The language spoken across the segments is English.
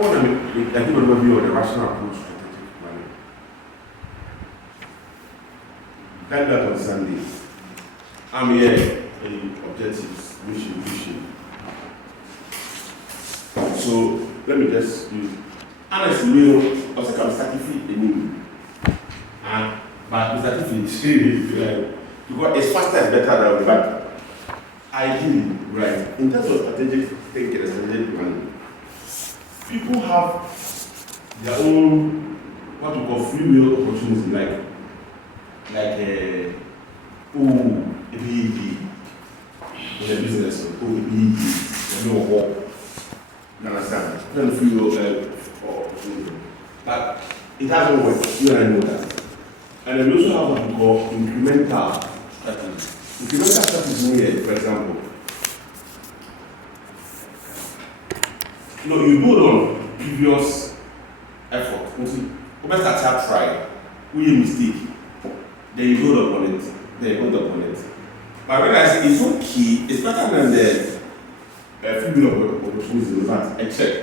want to make a good overview of the rational approach to strategic planning. Thank God on Sunday. I'm here in objectives, vision. So let me just use. Honestly, I was like, I'm starting but Mr. Tiffany is really because it's faster and better than but ideally, right? In terms of strategic thinking and strategic planning, people have their own what we call free will opportunities, like a BED in a business, a BED, no work. You understand? Then free will opportunity. But it hasn't worked, you and I know that. And then we also have what we call incremental strategy. Incremental strategy here, for example, you build on previous effort. You see, when you start try, we mistake, then you build upon it. But realize it's okay, it's better than the free will opportunities in fact, except.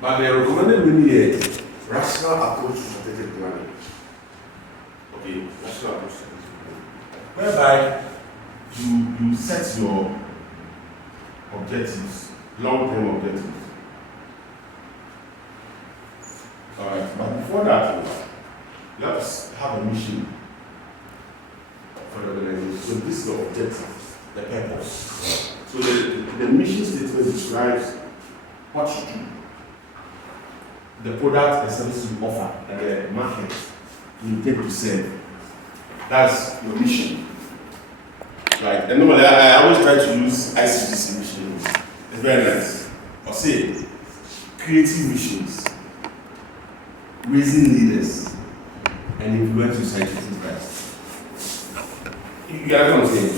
But the recommended really is rational approach to strategic planning. Okay, rational approach to strategic planning. Whereby you set your objectives, long-term objectives. Alright, but before that, you have to have a mission for the organization. So this is the objective, the purpose. So the mission statement describes what you do, the product and service you offer, and the market you intend to serve. That's your mission. Right? And normally I always try to use ICGC missions. It's very nice. Or say, creative missions, raising leaders, and influence society through Christ. You get what I'm saying?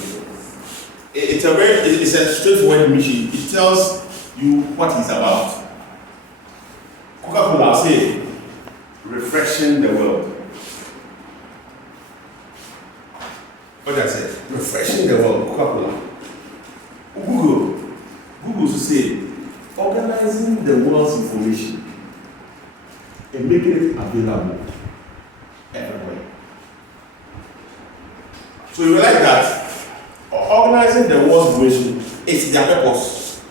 It's a straightforward mission. It tells you what it's about. Coca-Cola say, refreshing the world. What did I say? Refreshing the world, Coca-Cola. Google to say, organizing the world's information and making it available everywhere. So you like that? Organizing the world's information is their purpose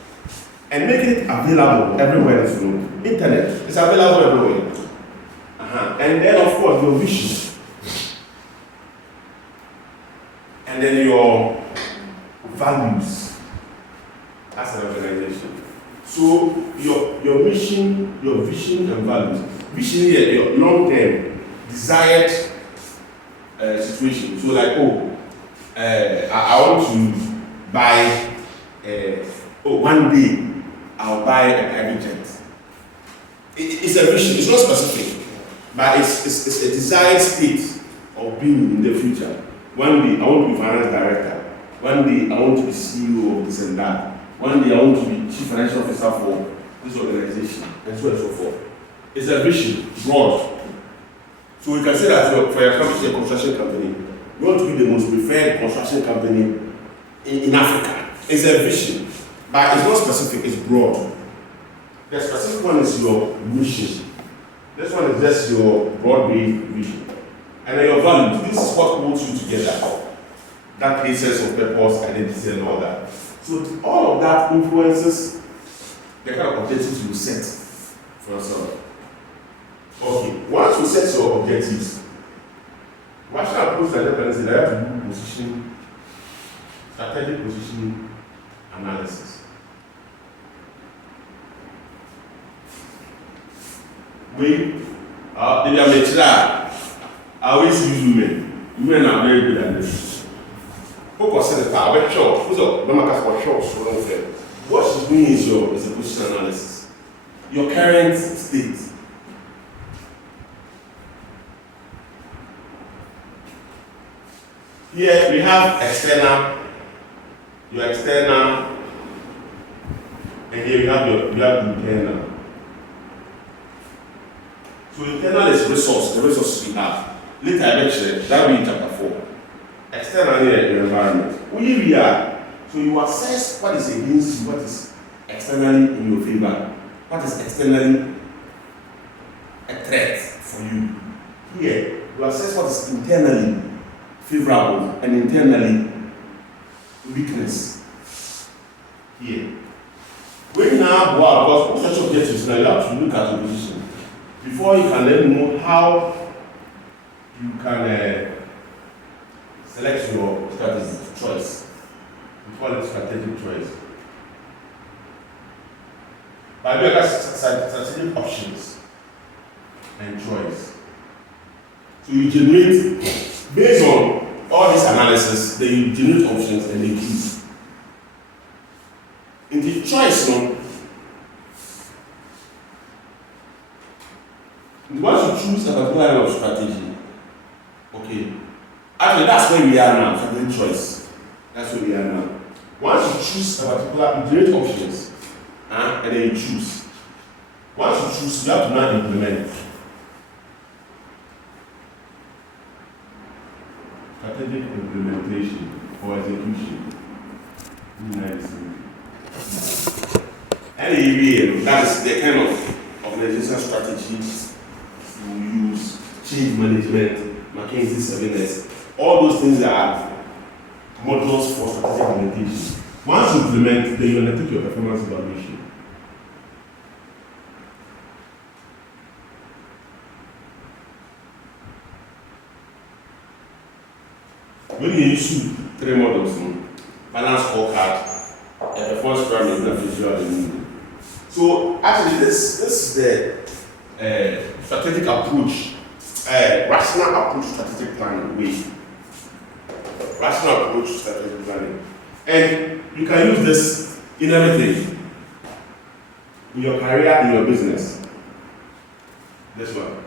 and making it available everywhere is known. Internet is available everywhere. And then of course your vision. And then your values as an organization. So your mission, your vision and values. Vision here, your long-term desired situation. So like, I want to buy, one day I'll buy a private jet. It's a vision, it's not specific, but it's a desired state of being in the future. One day I want to be finance director. One day I want to be CEO of this and that. One day I want to be chief financial officer for this organization, and so on and so forth. It's a vision, broad. So we can say that for your company, a construction company, you want to be the most preferred construction company in Africa. It's a vision, but it's not specific, it's broad. The specific one is your mission. This one is just your broad-based vision. And then your values, this is what holds you together. That basis of purpose, identity, and all that. So all of that influences the kind of objectives you set for yourself. Okay, once you set your objectives, what should I approach that dependency? I have to do positioning, strategic positioning analysis. Maybe I'm a child. I always use women. Women are very good at this. Focus on the power. I'm sure. Who's up? No matter for sure. So don't fail. What she's doing is a position analysis. Your current state. Here we have external, your external, and here you have your internal. So internal is resource, the resources we have. Later I mentioned that will be in chapter 4. External is your environment. Where we are, so you assess what is against you, what is externally in your favor. what is externally a threat for you. Here, you assess what is internally favorable and internally weakness. Here. When you now go out, because most such objectives now, you have to look at your position before you can then know how you can select your strategy choice. We call it strategic choice. But we have strategic options and choice. So you generate, based on all this analysis, then you generate options and then choose. In the choice, no, once you choose a particular line of strategy, okay, actually that's where we are now, strategic choice. That's where we are now. Once you choose a particular, you generate options, and then you choose. Once you choose, you have to now implement. Strategic implementation or execution. And that is the kind of organizational strategies you use, change management, McKinsey 7S, all those things are models for strategic implementation. Once you implement, then you undertake your performance evaluation. When you use 3 models, balance scorecard, a performance pyramid, and visual and so actually this is the strategic approach, rational approach to strategic planning way. Rational approach to strategic planning. And you can use this in everything. In your career, in your business. This one.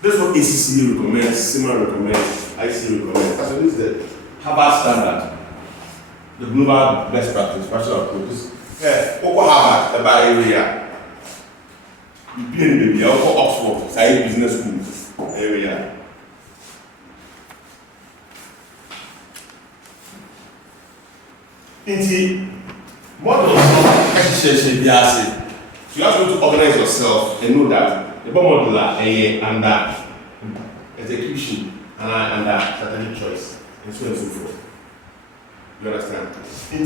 This is what ACC recommends, CIMA recommends, IC recommends. So this is the Harvard standard. The global best practice, rational approach. Oko Harvard, the Bay Area. You play in the Oko Oxford, Science Business School area. In the model of exercise, you have to organize yourself and know that the model is under execution and under strategic choice, and so on and so forth. You understand? In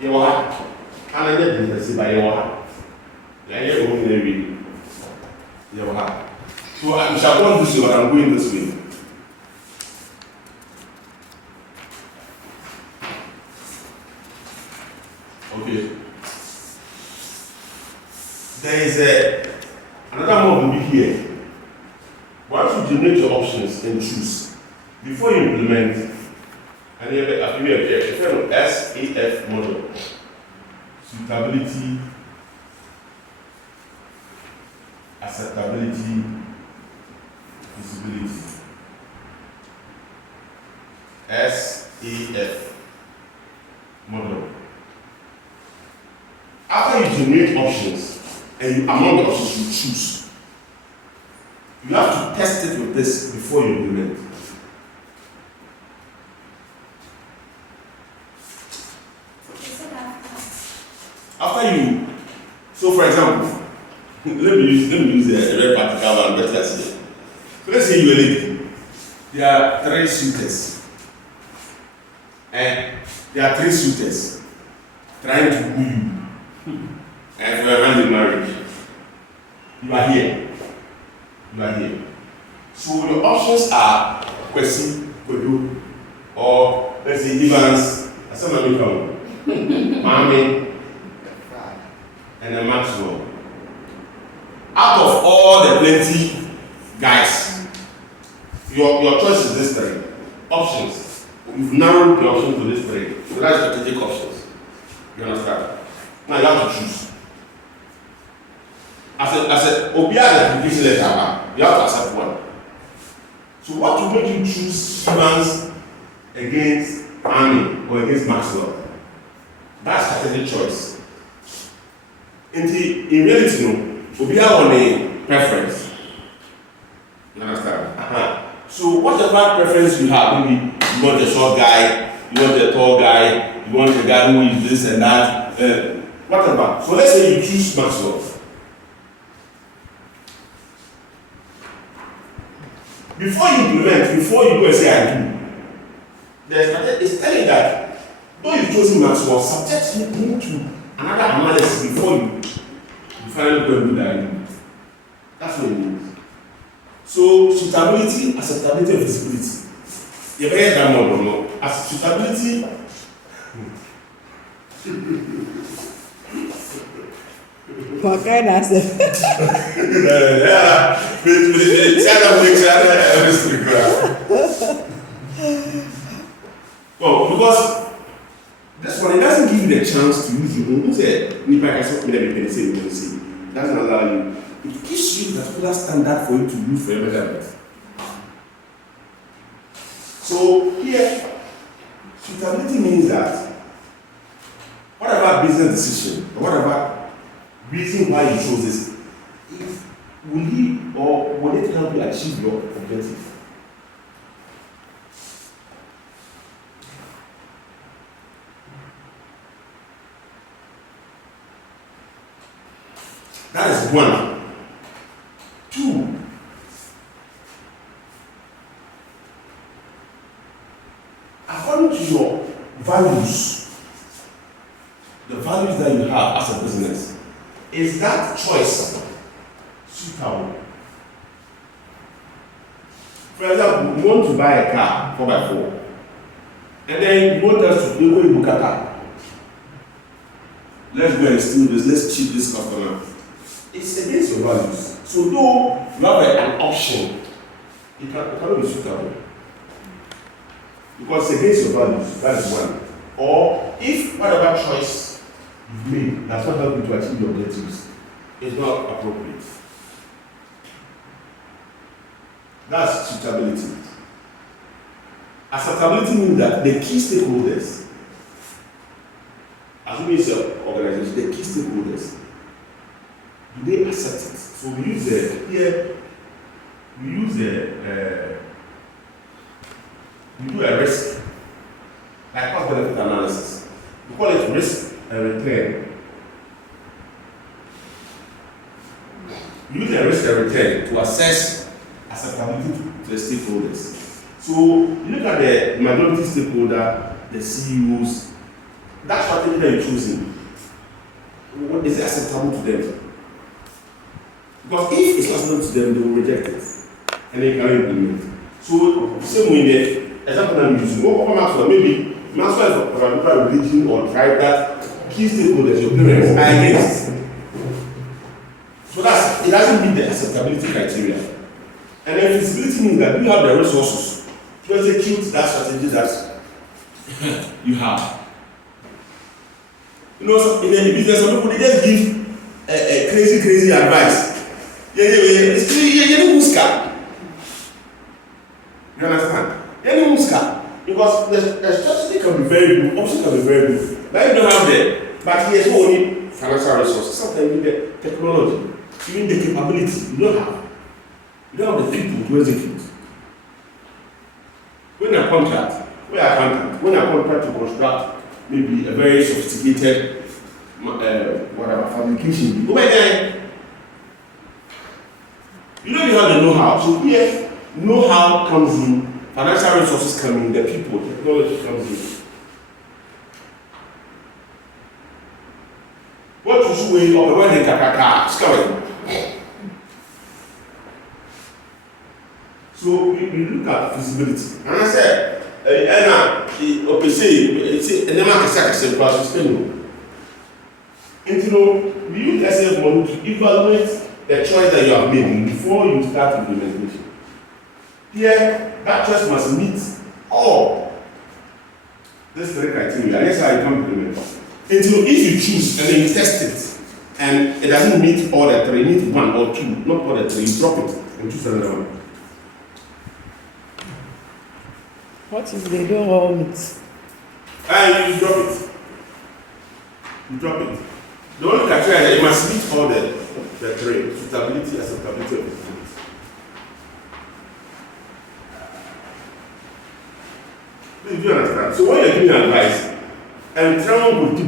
you have, and I did this by your heart. You have. So I shall go this way, but I'm going this way. Okay. There is another model here. Once you generate your options and choose, before you implement, and you have a kind of SAF model, suitability, acceptability, feasibility. SAF model. After you generate options, and among the options you choose, you have to test it with this before you implement. After you, so for example, let me use a very practical one, but let's say. So let's say you're a lady. There are 3 suitors. And there are 3 suitors trying to woo you. And for your hand in marriage. You are here. You are here. So your options are Kwesi, Kodo, or let's say Evans, Mami, and then Maxwell. Out of all the plenty guys, your choice is this 3 options. We've narrowed the options to this 3. So that's strategic options. You understand? Now you have to choose. As a Obia application letter, you have to accept one. So what will make you choose Evans against Army or against Maxwell? That's strategic choice. In reality, no, Obia on a preference. You understand? So whatever preference you have, maybe you want a short guy, you want a tall guy, you want a guy who is this and that. whatever. So let's say you choose Maxwell. Before you implement, before you go and say I do, it's telling that though you've chosen Maxwell, subject him to another analysis before you finally go and do that I do. That's what it means. So suitability, acceptability, and feasibility. You hear that more or no? As suitability. What kind of stuff? Well, because this one, it doesn't give you the chance to use your own. Say, it doesn't allow you. It gives you that particular standard for you to use for your measurement. So here, suitability means that whatever business decision or whatever reason why you chose this, will it help you achieve your objective? That is one. Two, according to your values, the values that you have as a business, is that choice suitable? For example, you want to buy a car 4x4, and then you want us to go in Bukata. Let's go and steal this, let's cheat this customer. It's against your values. So though you have an option, it cannot be suitable. Because it's against your values, that is one. Or if whatever choice you've made does not help you to achieve your objectives, it's not appropriate. That's suitability. Acceptability means that the key stakeholders, assuming it's an organization, the key stakeholders, do they accept it? So we use we do a risk, like cost benefit analysis. We call it risk and return. We use a risk and return to assess acceptability to the stakeholders. So you look at the majority stakeholder, the CEOs, that strategy that you're choosing, is it acceptable to them? Because if it's not acceptable to them, they will reject it and they cannot implement. So same way the example I'm using, what Maxwell, maybe Maxwell is a particular religion or tribe that key stakeholders, your parents, are against. So it doesn't meet the acceptability criteria. And then feasibility means that you have the resources to execute that strategy that you have. You know, so in the business, some people they just give a crazy advice. You understand? Because the strategy can be very good, option can be very good. But you don't have that. But he has only financial resources. Sometimes you need the technology, you need the capability. You don't have. You don't have the people to execute. When a contract, when a contract to construct maybe a very sophisticated whatever fabrication, over there, you don't have the know-how. So here, know-how comes in, financial resources come in, the people, technology comes in. What is the way of when they kakaka? So we look at feasibility. And I said, we use SF model to evaluate the choice that you have made before you start implementation. Here, that choice must meet all these three criteria. That's how you can implement. Until if you choose and then you test it, and it doesn't meet all the three, meet one or two, not all the three, you drop it and choose another one. What if they don't all meet? And you drop it. You drop it. The only criteria is that it must meet all the three: suitability, acceptability, and feasibility. Do you understand? So when you're giving advice, and tell them to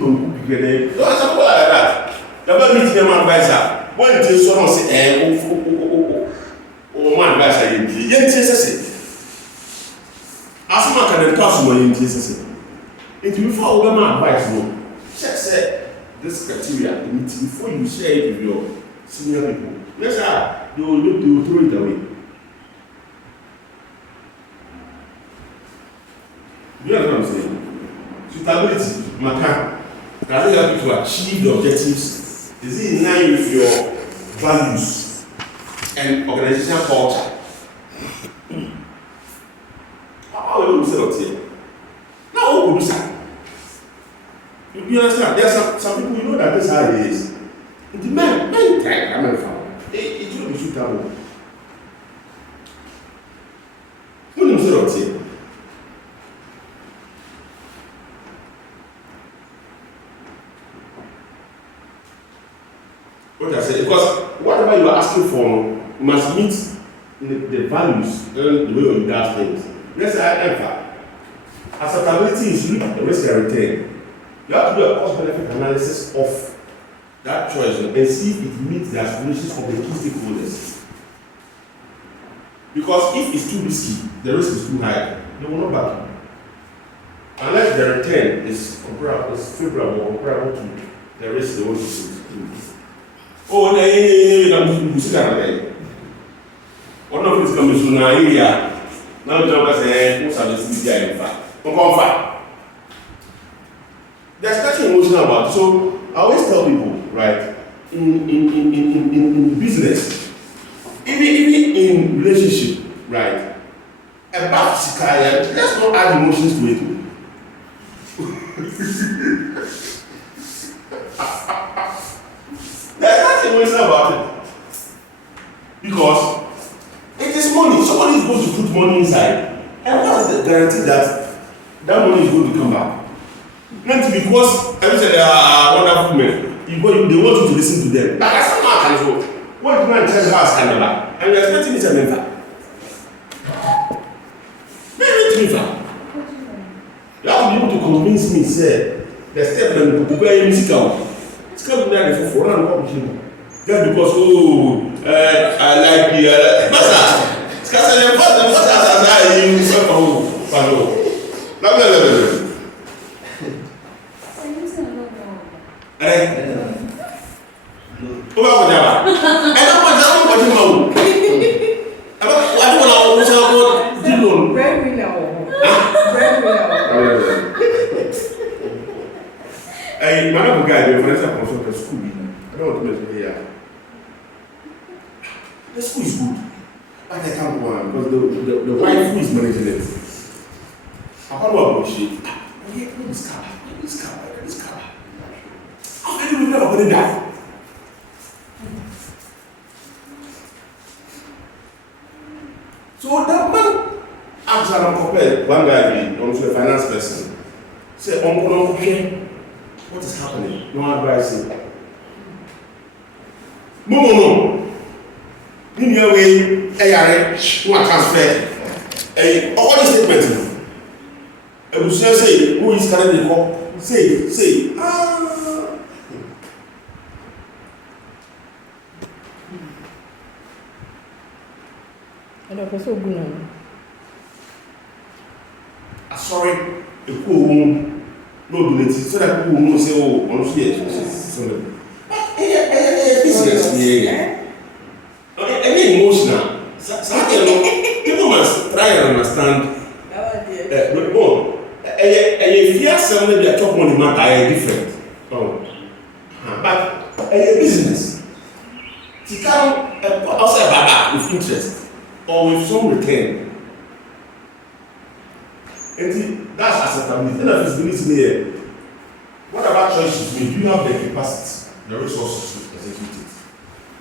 Something like that. The man meet them advisor. When it is someone say, one advisor, as a man can pass money in Jesus. It before Obama advice, no. Check say this criteria before you share it with your senior people. Yes, sir. They will throw it away. You know what I'm saying? Suitability, matter. Does it help you to achieve the objectives? Is it in line with your values and organizational culture? How will you say that here? Now, who will do that? You understand? There are some people, you know that this is how it is. The man type, I'm not found. It will be suitable. Who will say that here? What I said, because whatever you are asking for, you must meet the values and the way you do things. Let's say I emphasize. Acceptability is look at the risk and return. You have to do a cost-benefit analysis of that choice and see if it meets the aspirations of the key stakeholders. Because if it's too risky, the risk is too high, they will not back you. Unless the return is favorable or comparable to the risk they want to take. Oh, I'm see that again. One of these comes from Nigeria. Now, the say, what's the guy in fact? There's nothing emotional about it. So I always tell people, right, in business, even in relationship, right, about Sikaya, let's not add emotions to it. There's nothing emotional about it. Because it is money. Somebody is going to put money inside. And what is the guarantee that that money is going to come back? Not because everything they are wonderful men. They want you to listen to them. But as a man can go, what man tell her as Canada, and you're expecting it to member. Maybe to member. You have to be able to convince me, say, the step and the people in musical. It's going to be there for one publishing. Just because, I like the master. It's because I am fast and fast as I am. The school is good, but I can't go on because the wife who is managing it. I don't know about shit. This car. How can you never put it down? So that man asked her to compare one guy to a finance person. Say, Uncle, what is happening? No advice. No. In your way, a transfer. All the statements. I will say, who is carrying the call? Say, I don't know, so good. Sorry, a cool woman, no donate, so that people will say, oh, honestly, business, any emotional. People must try and understand. If you have something that talk money matter, are different. But a business, you can also back with interest or with some return. And that's acceptability. And if it's here, what about choices? Do you have the capacity, the resources to execute it?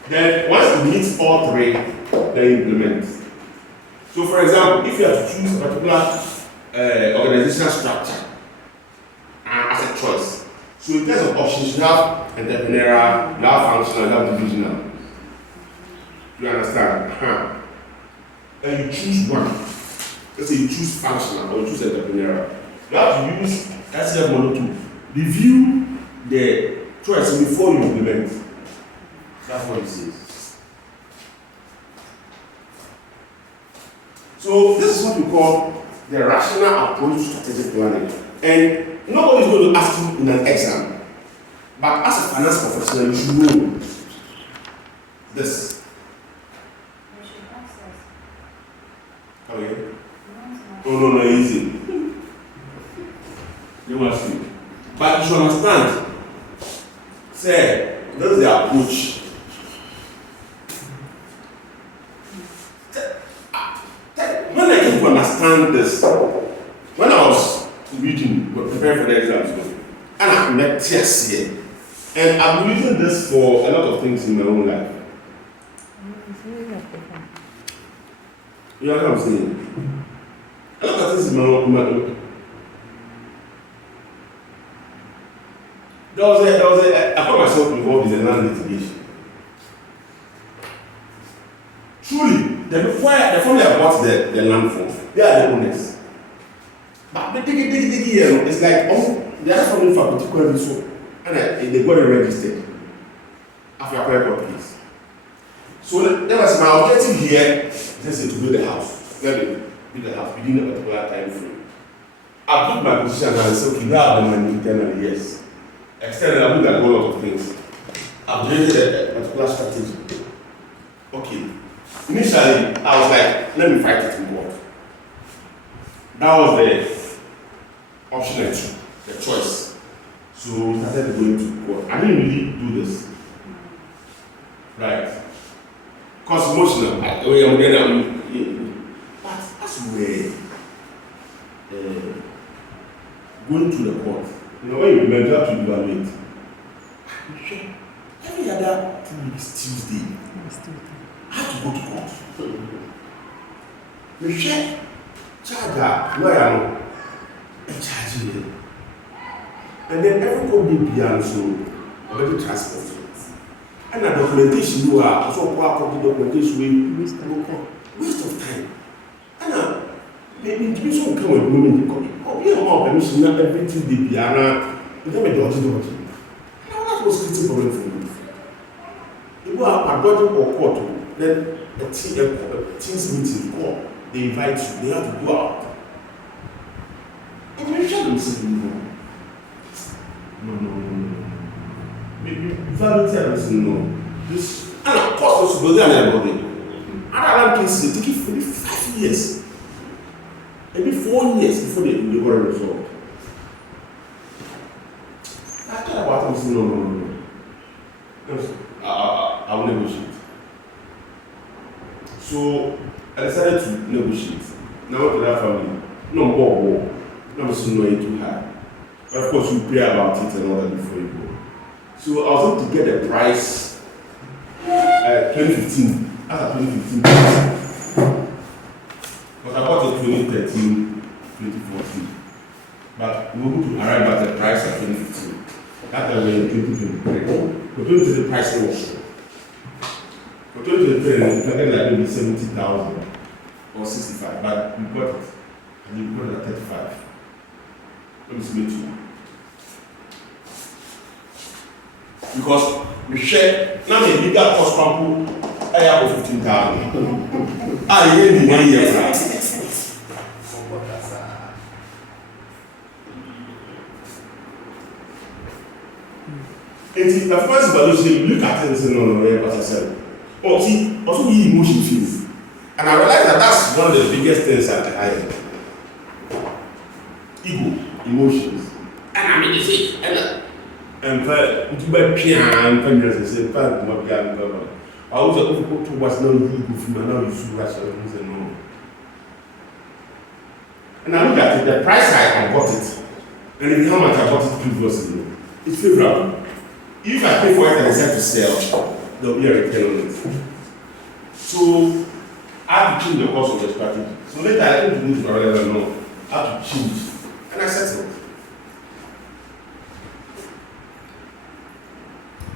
Then once you meet all three, then you implement. So for example, if you have to choose a particular organizational structure as a choice, so in terms of options, you have entrepreneurial, you have functional, you have divisional. You understand? And you choose one. Let's say you choose functional or you choose entrepreneurial. You have to use SF model to review the choice before you implement. That's what it says. So this is what we call the rational approach to strategic planning. And nobody is going to ask you in an exam. But as a finance professional, you should know this. Okay? No, easy. You must see. But you should understand. Say, this is the approach. When I came to understand this, when I was reading, preparing for the exams, and I met tears here. And I've been using this for a lot of things in my own life. You know what I'm saying? A lot of things in my own life. I found myself involved in the land litigation. Truly, the family I bought the land for, they are the owners. But the diggy, it's like, the other family for a particular reason. And they got it registered after a record case. So that was my objective here, just to build a house. Let me build a house within a particular time frame. I put my position and I said, okay, now I have the money internally, yes. Externally, I look at a lot of things. I've created a particular strategy. Okay. Initially, I was like, let me fight it in court. That was the option I took, the choice. So we started going to court. I didn't really do this. Right. Because emotional. But as we were going to the court, when you remember, you have to evaluate. Every other 2 weeks, Tuesday, I have to go to court. We share charger, lawyer, and charging them. And then every company began so already transport. And the documentation you are also copy documentation waste of time. And the intuition will come with women to copy. Copy more permission, not everything they be and then the dodgy. And that was creating problem for me. If you are dodging or court, then a team's meeting call, they invite you, they have to go out. And you shall say no. No. Vanity and no. This and of course also go there and everybody. Other cases they take it for 5 years. Maybe 4 years before they got a result. I thought about it and said, no. I will negotiate. So I decided to negotiate. Now I went to that family. No more war. No, I'm still not too high. But of course, you pray about it and all that before you go. So I was able to get a price 2015, after 2015. But I bought it 2013, 2014. But we were able to arrive at the price of 2015. That was in 2023. For 2023, the price was. For 2023, we can get like maybe 70,000 or 65. But we got it. And we got it at 35. Let me submit to you. Because we share, now the legal cost sample, I have 15,000. I hear the 1 year price. And the first evaluation, look at it and say, no, what I said. Oh, see, also we emotion feels. And I realized that that's one of the biggest things at the high end. Ego, emotions. And I mean, you see, and to buy piano and fingers and I was able to was no ego from now you should rush and no. And I look at it, the price I got it, and if how much I bought it previously, it's favorable. If I pay for it and decide to sell, there will be a return on it. So I have to change the cost of the strategy. So later I didn't need to know how to change. And I settled.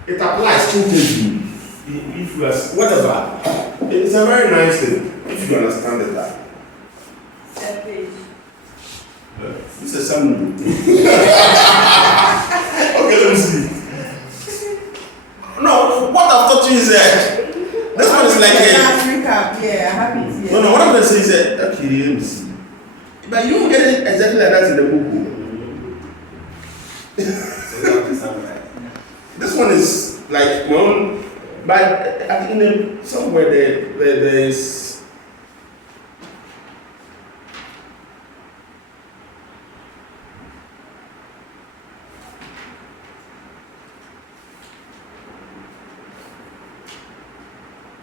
It applies to you. If you are whatever. It's a very nice thing if you understand it that. This is something. Okay, let me see. what I've taught you is this one is like a last recap. Yeah, I have it here. no. What I'm going to say is okay, let me see. But you don't get it exactly like that in the book. This one is like one, but in somewhere there is.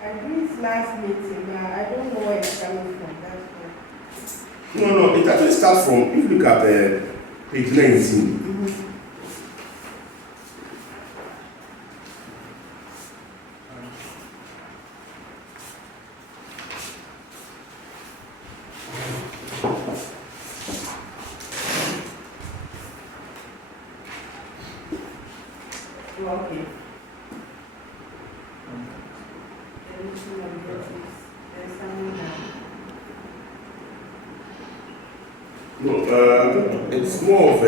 I did last meeting, but I don't know where it's coming from. That's why. No, it actually starts from, if you look at page 19. Okay. No, it's more of a.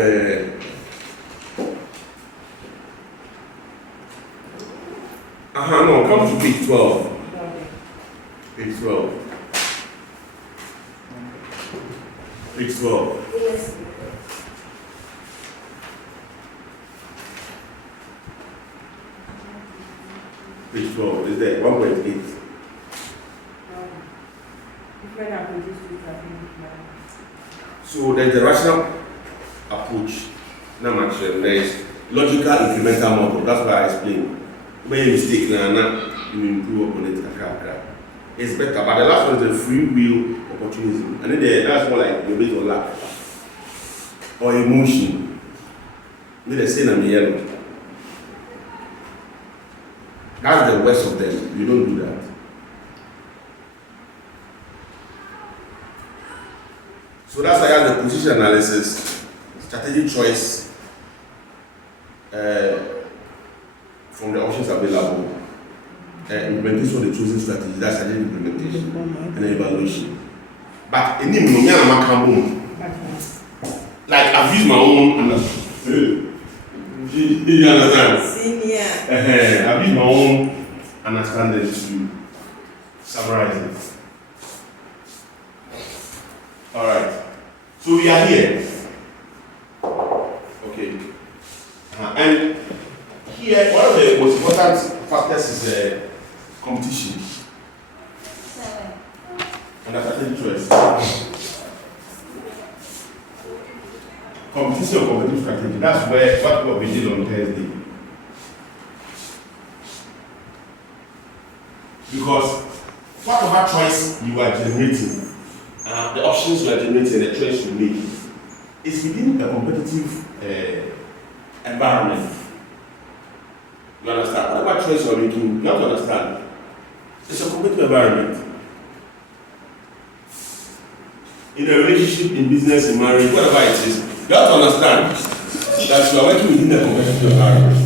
No, come to page 12. Page 12. Page 12. Yes. Page 12 is there, 1.8. Different approaches to traffic plan. So there's the rational approach, there is logical incremental model. That's why I explained. When you mistake, you improve upon it. It's better, but the last one is the free will opportunism, and then that's more like you're based on luck or emotion. They say I'm yellow. That's the worst of them. You don't do that. So that's why I have the position analysis, strategic choice from the options available, implementation of the chosen strategy, that's strategic implementation, and evaluation. But any like I've used my own understanding. You understand? Senior. I've used my own understanding to summarize it. All right. So we are here. Okay. And here, one of the most important factors is competition. And that's strategic choice. Competition or competitive strategy. That's what we did on Thursday. Because whatever choice you are generating, the options you are generating, the choice you make, is within a competitive environment. You understand? Whatever choice you are making, you have to understand. It's a competitive environment. In a relationship, in business, in marriage, whatever it is, you have to understand that you are working within a competitive environment.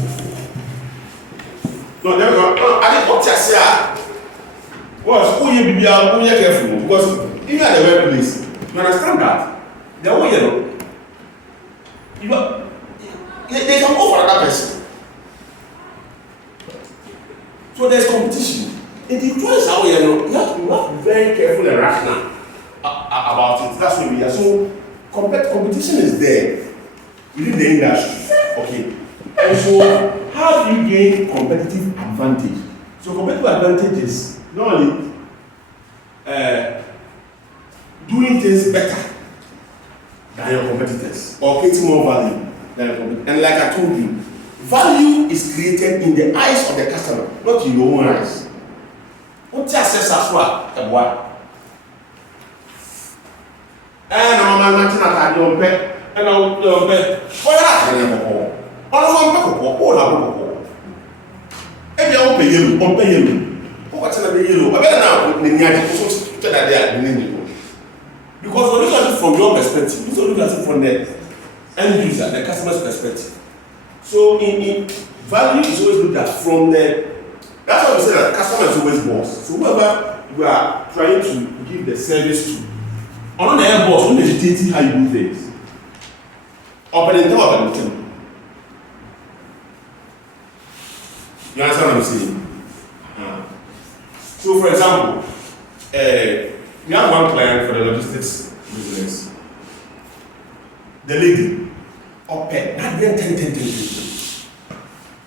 No, never go. I didn't want to say, well, who you be careful because even at the workplace, you understand that the way they can go for another person. So there's competition. In the choice how you have to be very careful and rational about it. That's where we are. So competition is there within the industry. Okay. And so how do you gain competitive advantage? So competitive advantage is not only doing things better than your competitors or creating more value than your competitors. And like I told you, value is created in the eyes of the customer, not in your own eyes. What you assess as well, what? And I'm not going to and I'll pay. What if you don't pay you, what's another yellow? I better now put the because when you look at it from your perspective, you don't look at it from the end user, the customer's perspective. So in value is always looked at from the. That's why we say that the customer is always boss. So whoever you are trying to give the service to, on the air boss, only dictating how you do things. Open the You understand what I'm saying? So, for example, we have one client for the logistics business. The lady, okay, not then 10.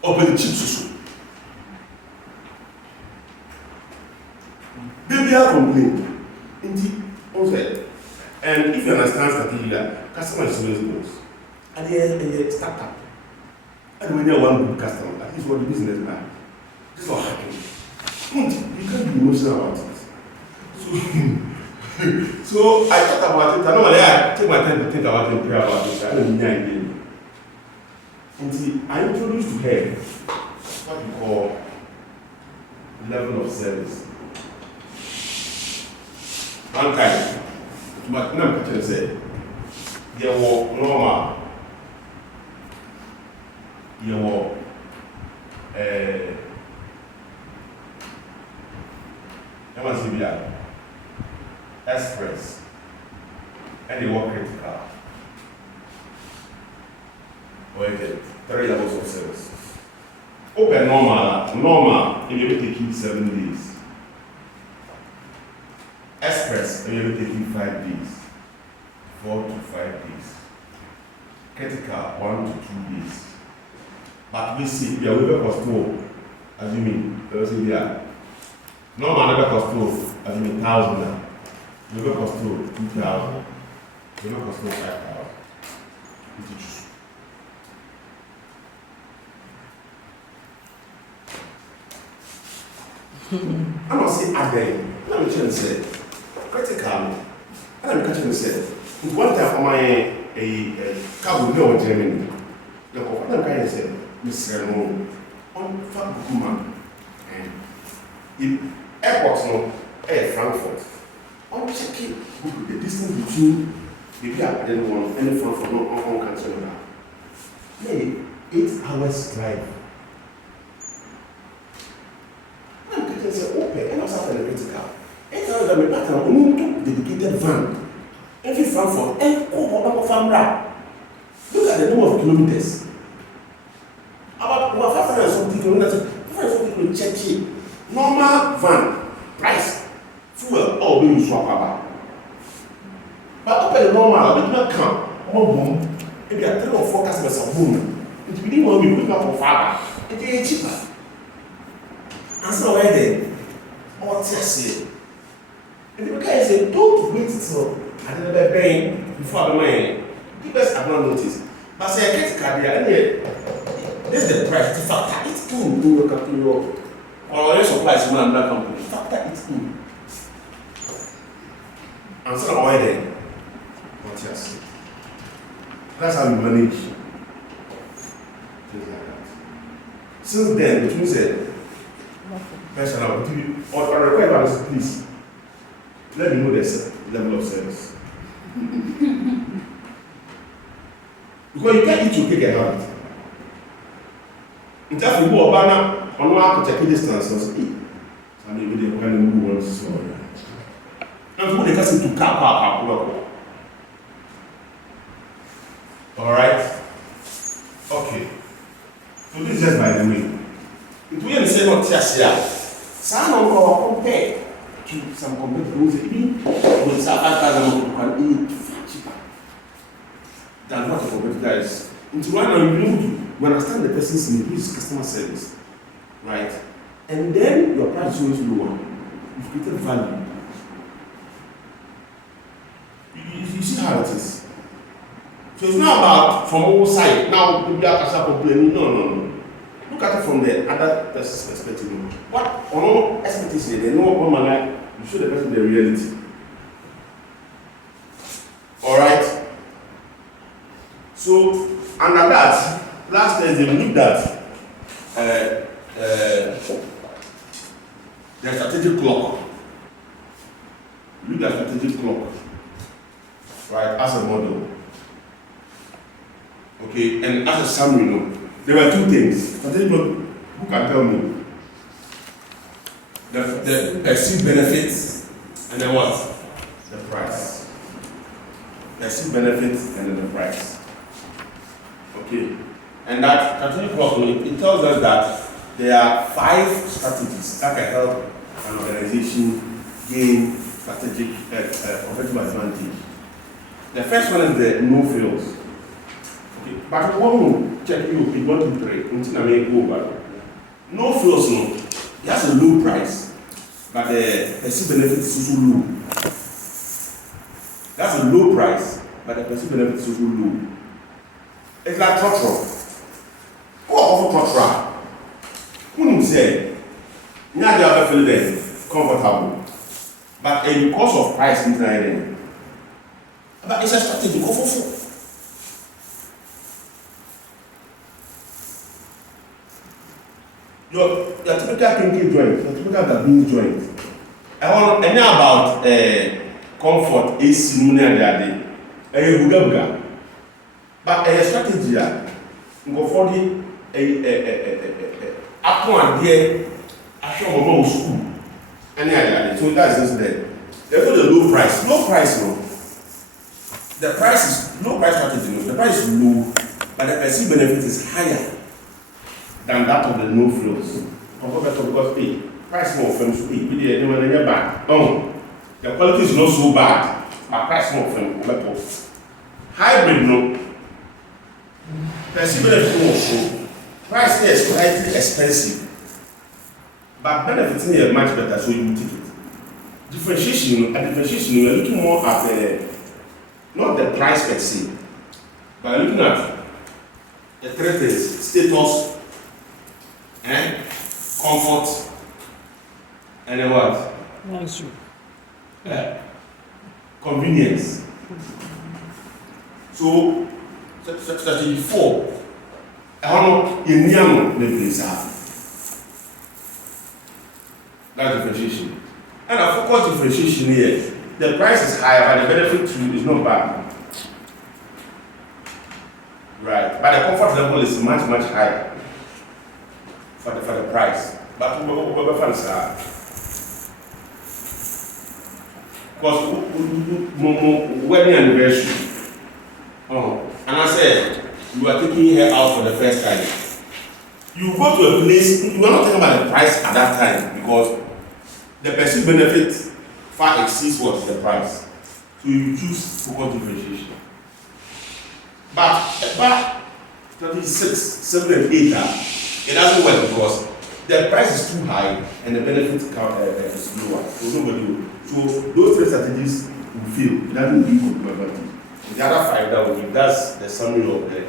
Open the chips. Baby, I complain. Indeed, also. And if you understand strategy, customer is always goes. And they startup. And when you have one good customer, at least what the business man. This is what happened. You can't be emotional about it. So I thought about it. I normally I take my time to think about it and pray about it. I don't need idea. Until I introduced to her what we call level of service. One time, my teacher said, there were normal, there were express, and they were critical. Or is it 3 levels of service? Open normal, and you will take you 7 days. Express, and you will take you 5 days. 4 to 5 days. Critical, 1 to 2 days. But we see, we are over cost 2, assuming, normal never cost 2, assuming 1,000. We over cost 2,000. We over cost 5,000. I must say again, let me tell you say, critically, let me catch you say, one time for my cabo no Germany, the one guy said, Mr. No, on Fakuma, and in airports no, Frankfurt, on checking the distance between the gap and one any Frankfurt no on cancel that. Maybe 8 hours drive. Say open and also critical. And tell them a pattern on dedicated van. Every Frankfurt and over family. Look at the number of kilometers. About 500 kilometers. 500 kilometers check it. Normal van price fuel all being swap about. But open the normal, we do not come. Boom. If you are 3 or 4 customers of boom, it will be more we put up for father. It is cheaper. And so where then, all tears. And the guy said, don't wait till I didn't be paying before the money. Give us a notice. But say, I get card here, and this is the price. The factor it's in your company or your supplies man that company. Factor it's in. And so where then, all tears. That's how you manage things like that. Since then, which means that personal, or require please let me know the level of service. Because you can't eat your cake and have it. In fact, we go banner on one to check distance and say, I mean, we can move on so. And who they can to cap up. Alright? Okay. So this is just by the way. It will say not just here. Some of our compare to some competitors even with South Africa can eat far cheaper than what the competitor is. Into one you understand the person's need, his customer service. Right? And then your price is always lower. You've created value. You see how it is. So it's not about from all sides. Now people are complaining. No. Look at it from the other person's perspective. What on expectation, they know one man, you show the person the reality. Alright? So, under that, last Thursday we looked at the strategic clock. We looked at strategic clock. Right, as a model. Okay, and as a summary, there were 2 things. Who can tell me? The perceived benefits and then what? The price. Perceived benefits and then the price. Okay. And that strategic clock, it tells us that there are 5 strategies that can help an organization gain strategic competitive advantage. The first one is the no frills. Okay, but one will check you in 1, 2, 3 until I may go over. No frills, no. It has a low price, but the perceived benefit is also low. That's a low price, but the perceived benefit is also low. It's like trotro. Who offer trotro? Who say, you have to feel comfortable, but because of price inside, but it's a strategy. Go for. Your typical pinky joint, your typical gabin joint. I want to know about comfort, AC, money, and the other. But a strategy, go for the upon here, I show my school. And the so that's just there. Therefore, the low price. Low price, no. The price is low price strategy, no. The price is low, but the perceived benefit is higher than that of the no frills. Because price more firm to pay. Really, bad. The quality is not so bad, but price more firm. Hybrid, no. Perceived benefit more so. Price is slightly expensive, but benefits are much better, so you take it. Differentiation, you are looking more at not the price per se, but looking at the 3 things: status, and comfort, and then what? Nice. Convenience. So, strategy 4. I don't know the place. That's differentiation. And of course, differentiation here, the price is higher, but the benefit to is not bad. Right. But the comfort level is much, much higher for the price. But we're fans are. Because wedding anniversary. And I said, you are taking her out for the first time. You go to a place, you are not talking about the price at that time because the perceived benefit far exceeds what is the price. So you choose focus differentiation. But 36, 7, and 8, it doesn't work because the price is too high and the benefit is lower. So nobody will. So those 3 strategies will fail. It doesn't give you advantage. The other 5 that will give, that's the summary of the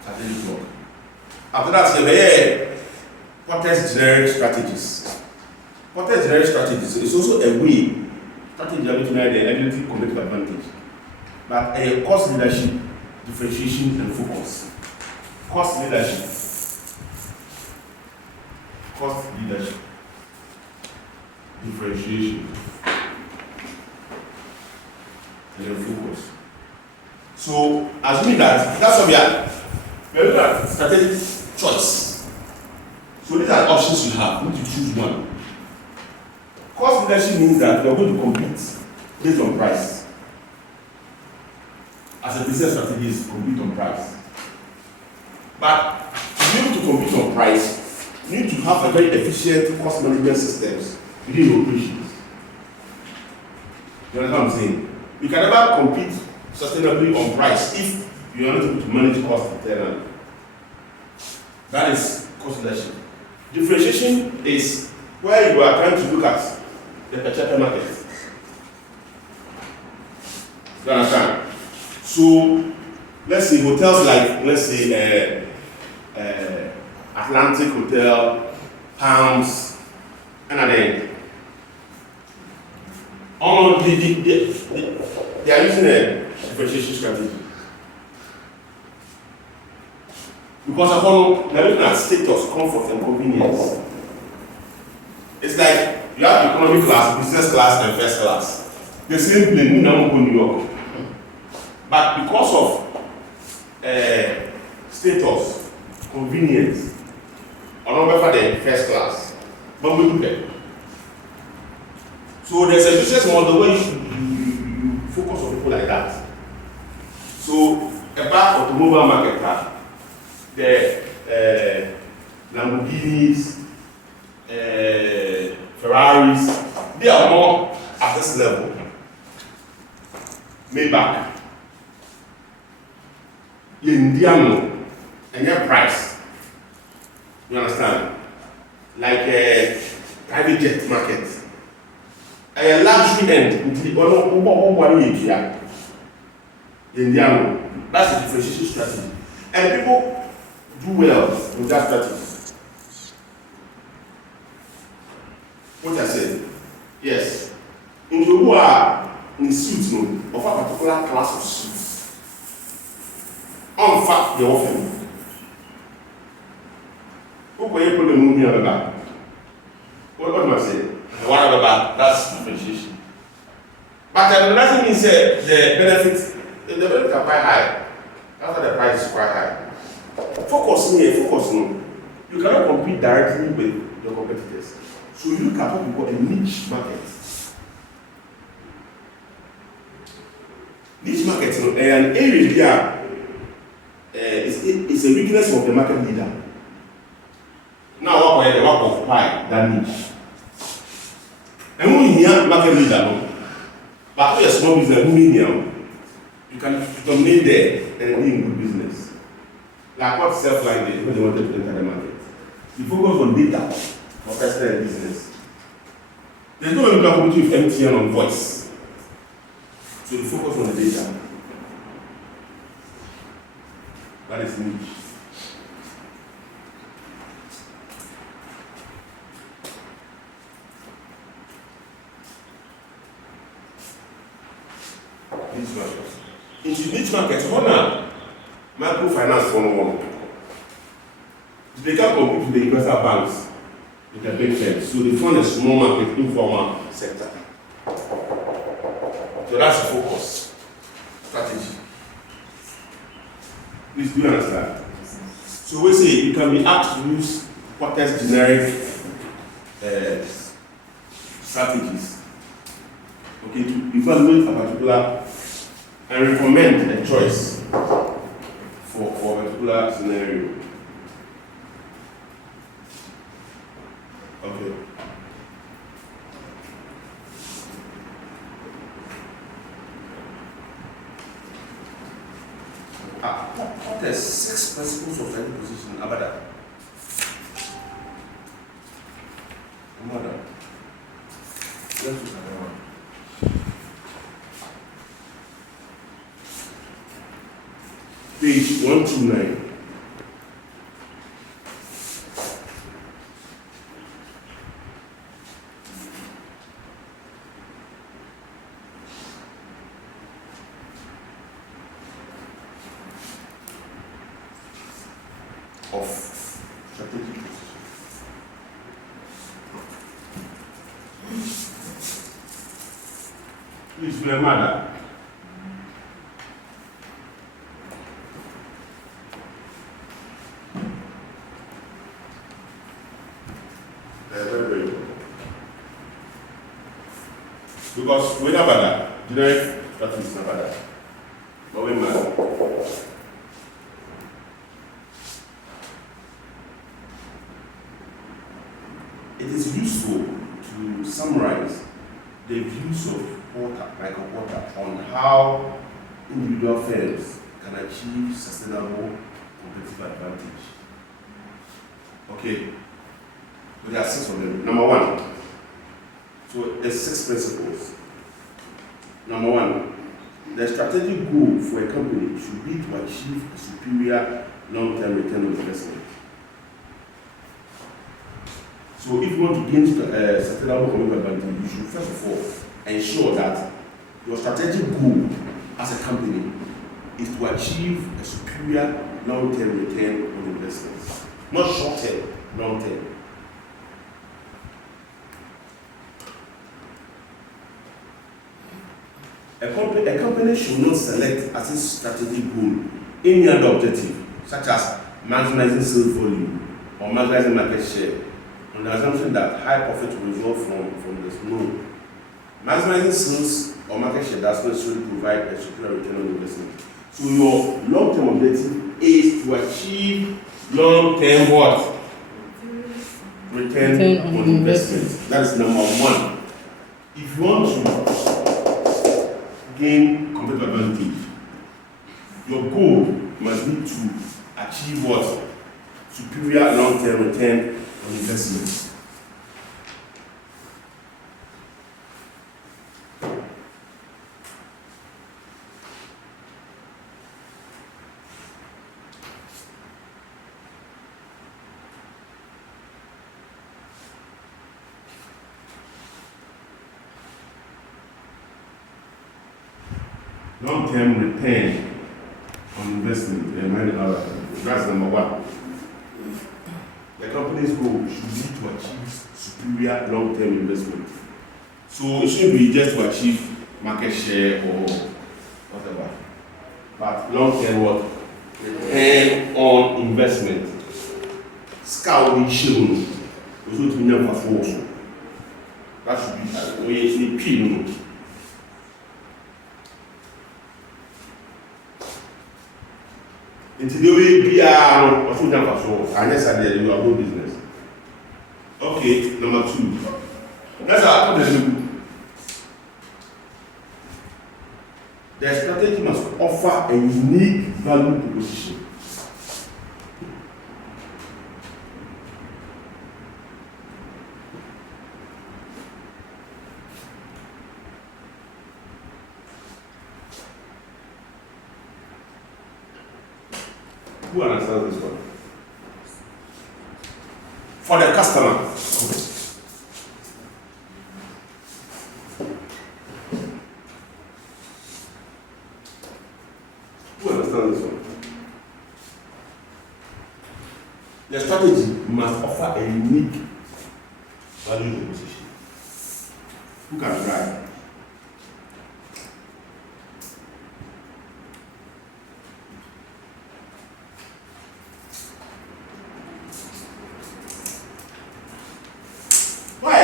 strategic work. After that, what is generic strategies? What is generic strategies? It's also a way, strategy to the ability to competitive advantage, but a cost leadership, differentiation, and focus. Cost leadership, differentiation, and then focus. So, assuming that's what we are looking at strategic choice. So these are options you have. You need to choose one. Cost leadership means that you are going to compete based on price. As a business strategy is compete on price. But to be able to compete on price, you need to have a very efficient cost management systems within your operations. You understand what I'm saying? You can never compete sustainably on price if you are not able to manage cost internally. That is cost leadership. Differentiation is where you are trying to look at the purchase market. You understand? So, let's say hotels like, let's say, Atlantic Hotel, Palms, and then all they are using a differentiation strategy. Because they're looking at status, comfort, and convenience. It's like you have economy class, business class, and first class. The same plane, you now go New York. But because of status, convenience, or not for the first class, but we do that. So there's a business model where you focus on people like that. So a bad automobile marketer the Lamborghinis, Ferraris, they are more at this level. Maybach, Indiano, and your price. You understand? Like a private jet market. A luxury end, Indiano. That's a differentiation strategy. And people do well with that strategy. What I said? Yes. In the who are in suits of a particular class of suits. On fact, they often. Who are you putting the movie on the back? What am I saying? What about that's differentiation. But it doesn't mean say the benefits are quite high. After the price is quite high. Focus here, focus no. You cannot compete directly with your competitors. So you look at what we call a niche market. Niche market an area is a weakness of the market leader. Now what the work of pie that niche. And when you hear market leader, no, but for a small business, you can dominate there and be in good business. Like what self-line did when they wanted to enter the market. You focus on data for personal business. There's no way you can compete with MTN on voice. So you focus on the data. That is niche. Niche market. Into niche market, honor microfinance 101. They can't compete with the universal banks with the big firms. So they fund a small market, informal sector. So that's the focus strategy. Please do you understand? So we say you can be asked to use Potter's generic strategies. Okay, to evaluate a particular and recommend a choice for a particular scenario. Okay. What are 6 principles of any position about that? Let's look at that one. Page 129. Of strategic position. Please remember that. Very important. Because we never that. Generic strategy is never that. But we matter. It is useful to summarize the views of Porter on how individual firms can achieve sustainable competitive advantage. Okay, so there are 6 of them. Number 1, so there's 6 principles. Number 1, the strategic goal for a company should be to achieve a superior long-term return on investment. So if you want to gain sustainable competitive advantage, you should first of all ensure that your strategic goal as a company is to achieve a superior long-term return on investments, not short-term, long-term. A company should not select as its strategic goal any other objective, such as maximizing sales volume or maximizing market share, on the assumption that high profit will result from this. No. Maximizing sales or market share does not necessarily provide a superior return on investment. So your long-term objective is to achieve long-term what? Return on investment. That is number one. If you want to gain competitive advantage, your goal must be to achieve what? Superior long-term return on investment. Long-term return on investment, that's number one. The company's goal should be to achieve superior long-term investment. So it shouldn't be just to achieve market share or whatever, but long-term what? Return on investment. Scout shown. Also to be force. That should be the P. Into the way PR or food and so, and yes, I did you have no business. Okay, number two. That's how the strategy must offer a unique value proposition. Who understands this one? For the customer. Who understands this one? The strategy must offer a unique value proposition. Who can try? Why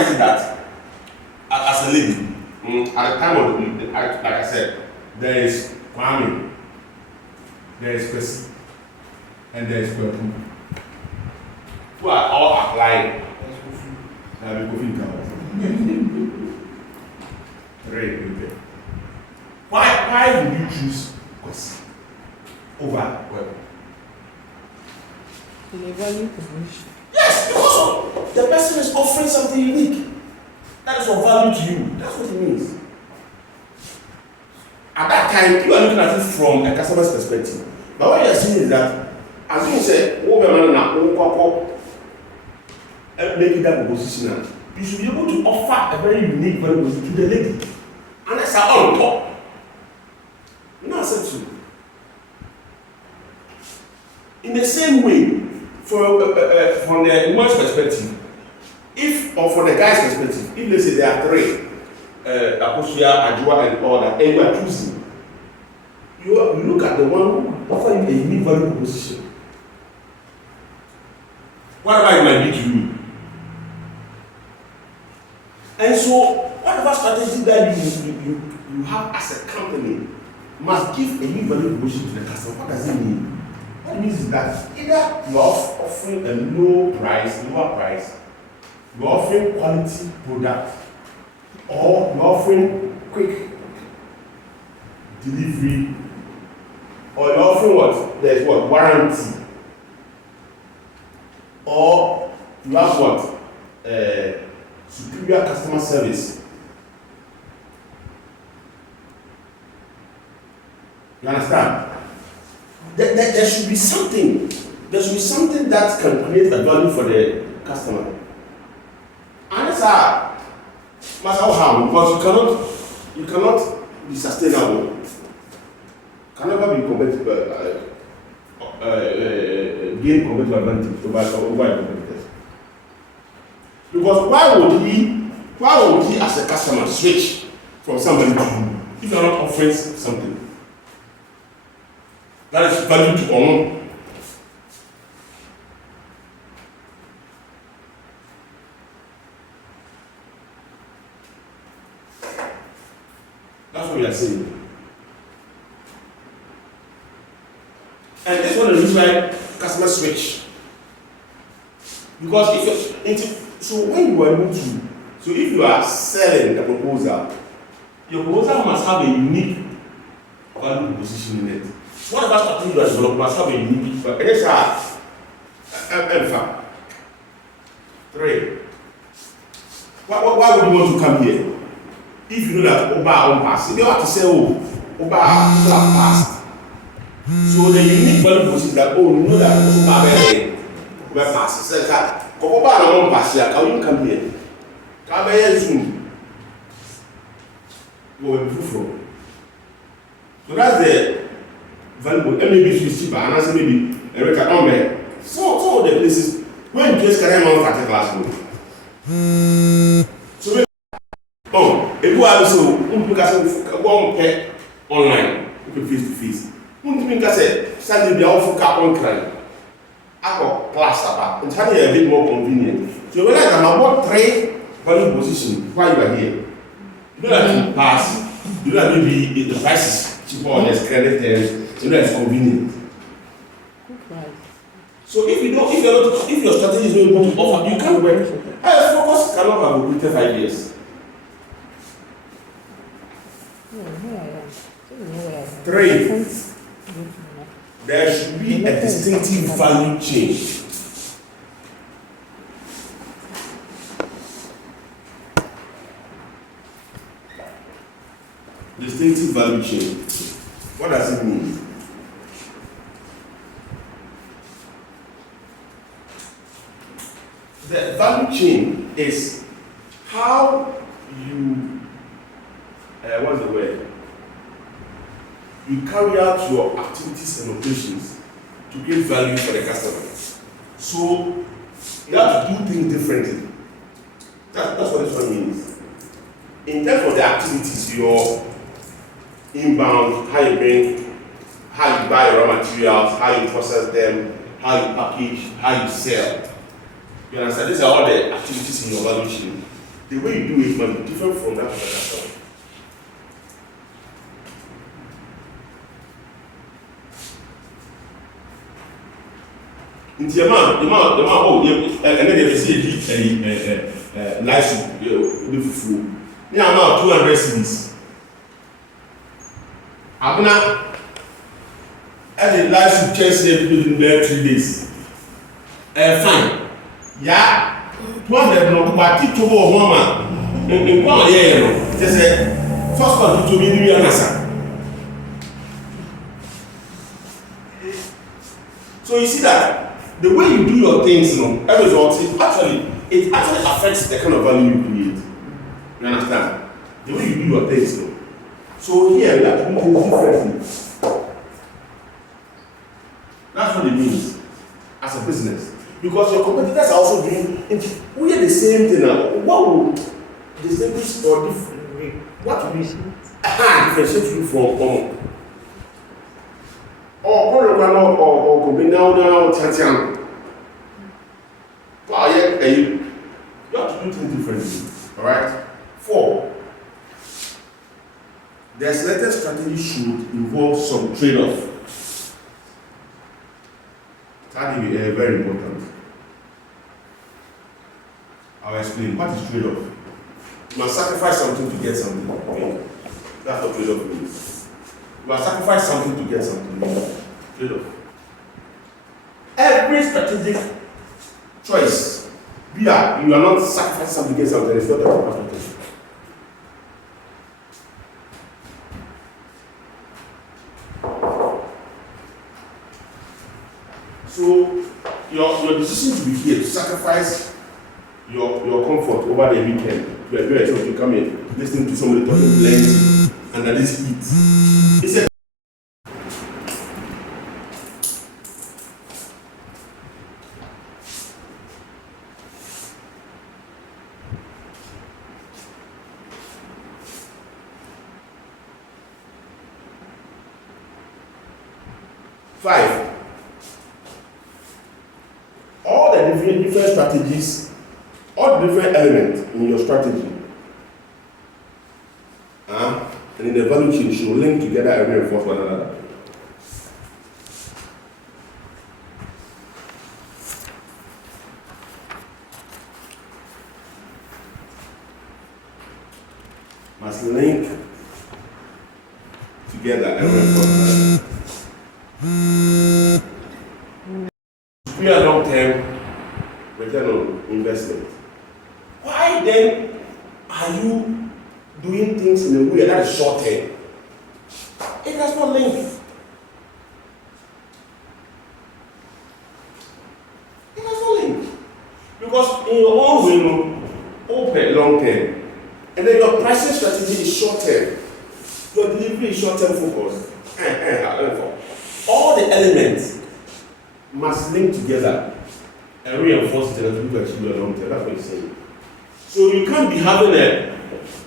is it that as a lady, at the time of the like I said, there is Kwame, there is Kwesi, and there is Kweku, who are all applying. Why would you choose Kwesi over Kweku? The value proposition. Yes, because the person is offering something unique. That is of value to you. That's what it means. At that time, you are looking at it from a customer's perspective. But what you are seeing is that, as you said, making that proposition, you should be able to offer a very unique value proposition to the lady. And that's all on top. You know, I said to you. In the same way, from the woman's perspective, or from the guy's perspective, if they say there are three, Akosia, Ajua, and all that, and you are choosing, you look at the one who offers you a unique value proposition. Whatever it might be to you. And so, whatever strategy that you have as a company must give a unique value proposition to the customer. What does it mean? What it means is that either you are offering a lower price, you are offering quality product, or you are offering quick delivery, or you are offering what? There is what? Warranty, or you have what? Superior customer service. You understand? There should be something. There should be something that can create a value for the customer. And it's matter how, because you cannot be sustainable. Can never be competitive. Gain competitive advantage over competitors. Because why would he as a customer switch from somebody to you if you are not offering something that is value to all? That's what we are saying. switch. Because so when you are able to, so if you are selling a proposal, your proposal must have a unique value proposition in it. What about strategy you are developing must have a unique value? And it's hard. 3. Why would you want to come here? If you know that Oba won't pass, you don't have to say, oh, Oba people have passed. So the unique value proposition is that, oh, you know that Oba will pass. It's like, Oba won't pass here, can you come here? Come here soon. Go and from. So that's the value. And maybe if you see, and I say maybe Erica Ombe. Some of the places when you just carry on at a classroom. So maybe if you have so one pair online, face to face. When you say Sunday be all for cap on crime. I got class about and tell you a bit more convenient. So when I come about 3 value position while you are here, you don't have to pass, you don't have to be the prices cheaper on the credit terms, you know it's convenient. So if your strategy is not able to offer, you can't work. Focus cannot have operated 5 years. 3. There should be a distinctive value change. Distinctive value change. What does it mean? The value chain is how you, what's the word? You carry out your activities and operations to create value for the customer. So you have to do things differently. That's what this one means. In terms of the activities, your inbound, how you bring, how you buy raw materials, how you process them, how you package, how you sell. You understand? These are all the activities in your value chain. The way you do it must be different from that of the customer. In the amount, and then they see a license, beautiful. The amount 200 cedis. Abuna, and the license change in there 3 days. Fine. Yeah, 200 no, but it to go home. In one year, just a first one to be the answer. So you see that the way you do your things, it actually affects the kind of value you create. You understand? The way you do your things, So here we have to do things differently. That's what it means as a business. Because your competitors are also doing we are the same thing now. What will distinguish or different? What will differentiate you from or combine now Tatiana? Wow, yeah, you have to do things differently. Alright? 4. The selected strategy should involve some trade-off. That is very important. I'll explain. What is trade-off? You must sacrifice something to get something. Okay? That's what trade-off means. You must sacrifice something to get something. Trade-off. Every strategic choice, you are not sacrificing something to get something. It's not a proper strategy. So your decision to be here, to sacrifice your comfort over the weekend, to come in, listening to somebody talking plenty, and at least eat. It's a Five. All the different strategies, all the different elements in your strategy, and in the value chain should link together and reinforce one another. must link together and reinforce. We are long-term return on investment. Why then are you doing things in a way that is short-term? It does not link. It does not link. Because in your own way, open long-term, and then your pricing strategy is short-term. Your delivery is short-term focused. All the elements must link together and reinforce the to achieve your long-term. That's what you're saying. So you can't be having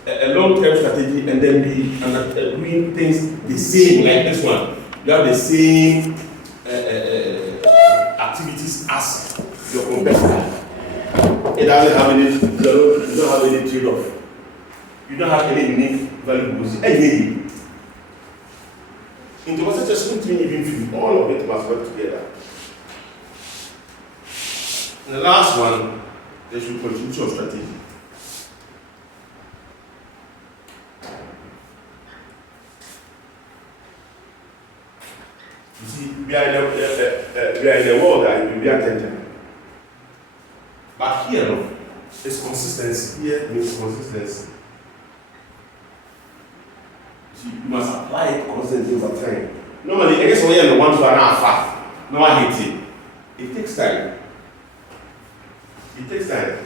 a long-term strategy and then be doing things the same like this one. You have the same activities as your competitor. It doesn't have any. You don't have any trade-off. You don't have any unique value proposition. In the process, just even all of it must work together. And the last one, they should contribute to strategy. You see, we are in a world that we are attentive. But here, no, it's consistency. Here means consistency. You must apply it constantly over time. Normally, I guess when you're the ones who are not fast, no one hits it. It takes time. It takes time.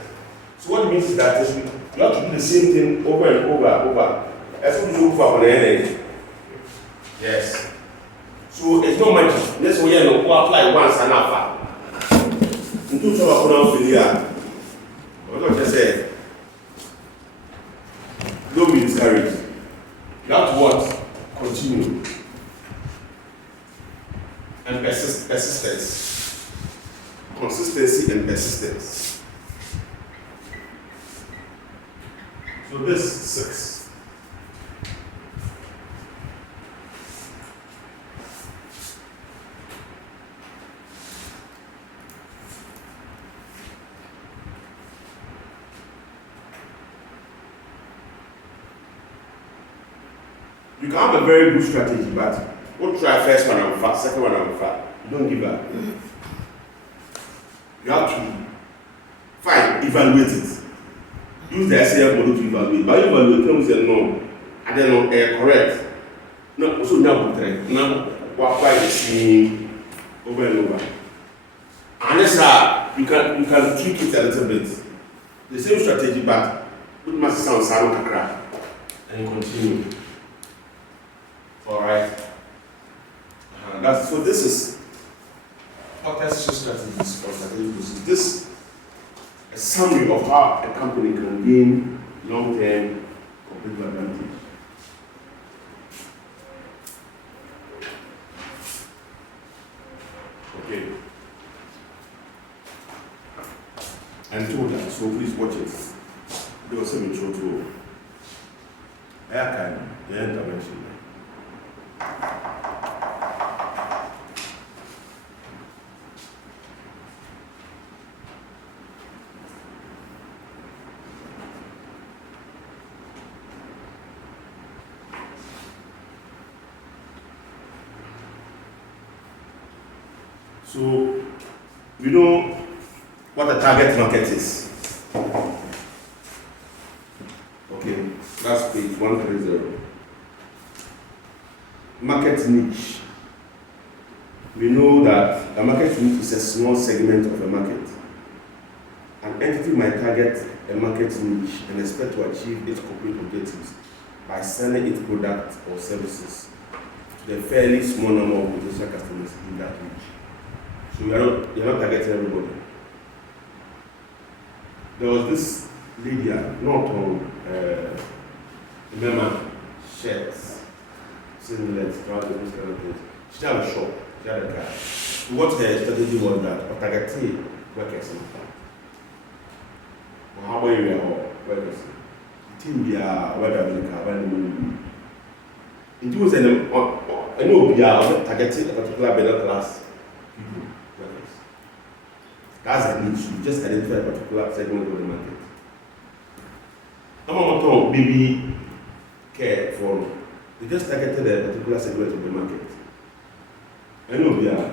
So what it means is that you have to do the same thing over and over. That's what you look for on the end. Yes. So it's not magic. That's why you apply once and not fast. Into trouble for now failure. What I just said. Don't be discouraged. You have to what? Continue. And persistence. Consistency and persistence. So this is 6. You can have a very good strategy, but don't try first one and fast, second one and fast. You don't give up. You have to evaluate it. Use the SAF model to evaluate. But evaluate terms and no, and then correct. No, also now apply the same over and over. Unless you can tweak it a little bit. The same strategy, but it must sound kakra and continue. Alright. So this is orchestration strategies or strategies. This is a summary of how a company can gain long-term competitive advantage. Okay. And told that, so please watch it. There was some intro to air the intervention. So, we know what the target market is. Okay, that's page 130. Market niche. We know that a market niche is a small segment of a market. An entity might target a market niche and expect to achieve its corporate objectives by selling its products or services to a fairly small number of potential customers in that niche. So you're not targeting everybody. There was this lady, not on remember shirts, singlets, trousers, kind of things. She had a shop, she had a car. So what her strategy was that targeting workers in the how about area or workers? The team be whether they can it was I know we are targeting a particular middle class people. That's a niche. You just identify a particular segment of the market. I'm not talking baby care for. They just targeted a particular segment of the market. I know we are.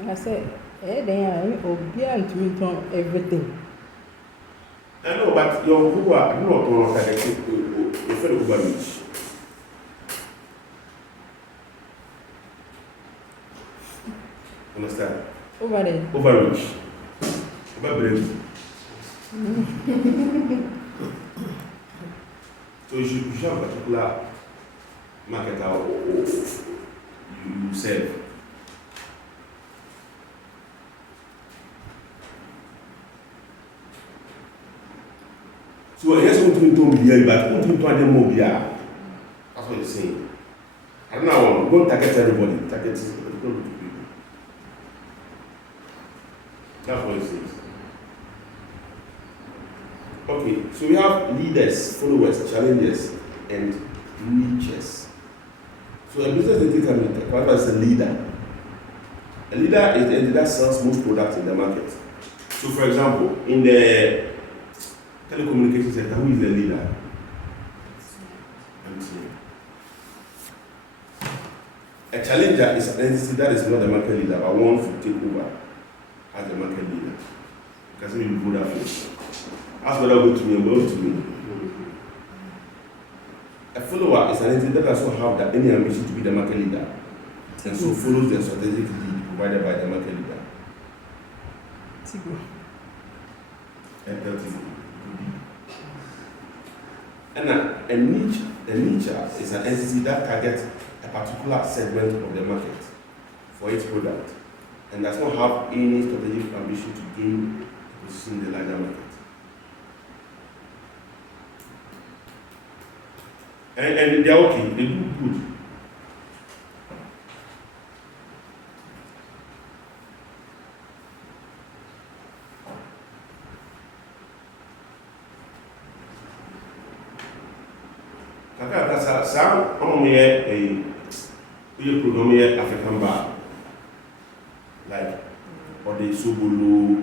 I said, they are to everything. I know, but your who are not targeted to fellow government. Understand? Over there. Overreach. Overbreak. So you should have a particular market you serve. So here's what we don't be but what we don't more that's what you're saying. I don't know, don't target everybody, target people. That's what it says. Okay, so we have leaders, followers, challengers, and niches. So a business entity can be classified as a leader. A leader is the entity that sells most products in the market. So for example, in the telecommunication sector, who is the leader? Paintsiwaa. A challenger is an entity that is not the market leader, but wants to take over as the market leader. Because you put that face. Ask whether go to me or go to me. A follower is an entity that does not have any ambition to be the market leader, and so follows the strategic lead provided by the market leader. And a niche is an entity that targets a particular segment of the market for its product and does not have any strategic ambition to gain a position in the larger market. And they are okay, they do good. Some a program here African bar, like or the Subulu.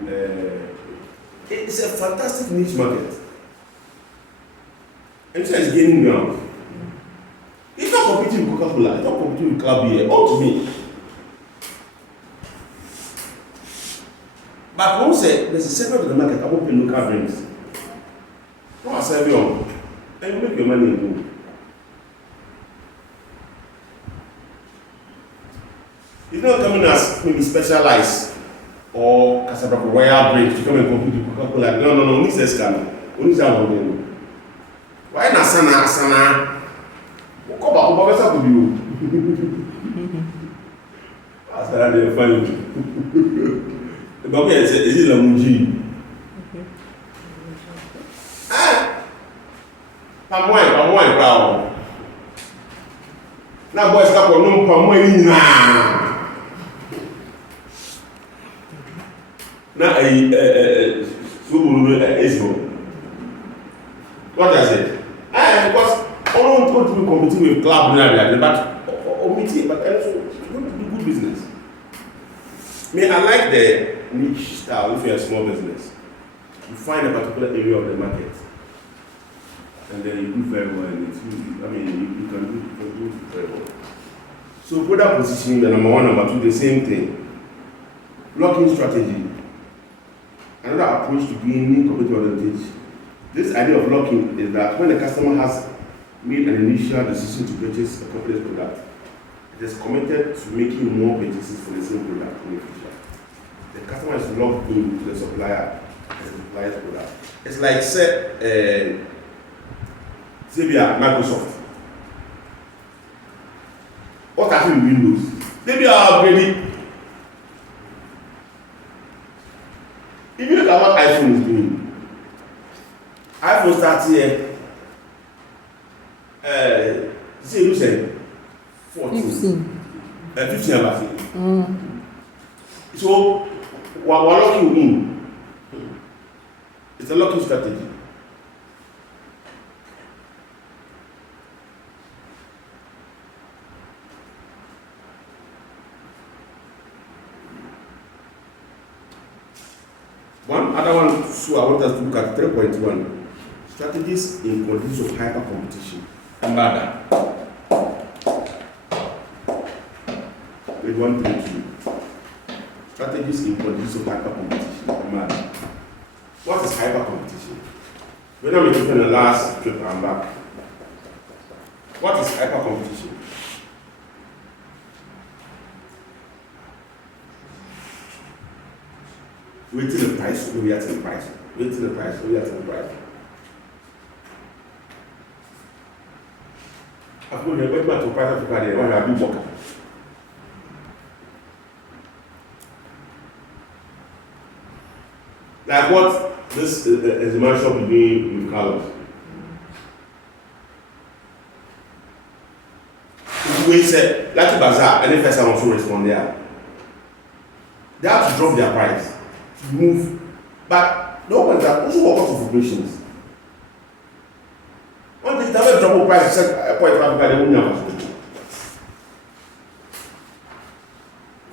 It's a fantastic niche market. And it's gaining ground. It's not competing with Coca-Cola, it's not competing with Club Beer, all to me. But when we say there's a segment of the market that won't pay local drinks, don't serve you on, and you make your money and go. It's not coming as maybe specialized or Casablanca royal drink to come and compete with Coca-Cola. No, only says can. Only says I'm why na sana? What about Professor to you? As I didn't find the Bobby is it Lamunji? Palm wine, brown. Now, boys, stop on no palm wine now. Now, what does it? Because I don't want to be competing with club but meeting, but also going to do good business. I like the niche style. If you're a small business, you find a particular area of the market, and then you do very well in it. You can do very well. So product positioning, the number one, number two, the same thing. Blocking strategy. Another approach to gaining competitive advantage. This idea of locking is that when the customer has made an initial decision to purchase a company's product, it is committed to making more purchases for the same product in the future. The customer is locked in to the supplier and the supplier's product. It's like, say Microsoft. What happened with Windows? They are upgrading. If you look at what iPhone is doing, iPhone starts here. You said 14. 15 about So we're locking in. It's a locking strategy. One other one, so I want us to look at 3.1. Strategies in conditions of hyper competition. Ambada. Page 132. Strategies in conditions of hyper competition. Ambada. What is hyper competition? When I'm looking in the last trip, I'm back. What is hyper competition? Waiting the price, we are the price. Waiting the price, we are the price. I'm going to wait to price of the one I do work. Like what this is a man shop doing with Carlos. We say, like a bazaar, any person also respond there. They have to drop their price. Move, but no one that also work out of operations. One thing that drop price is a point of they won't have.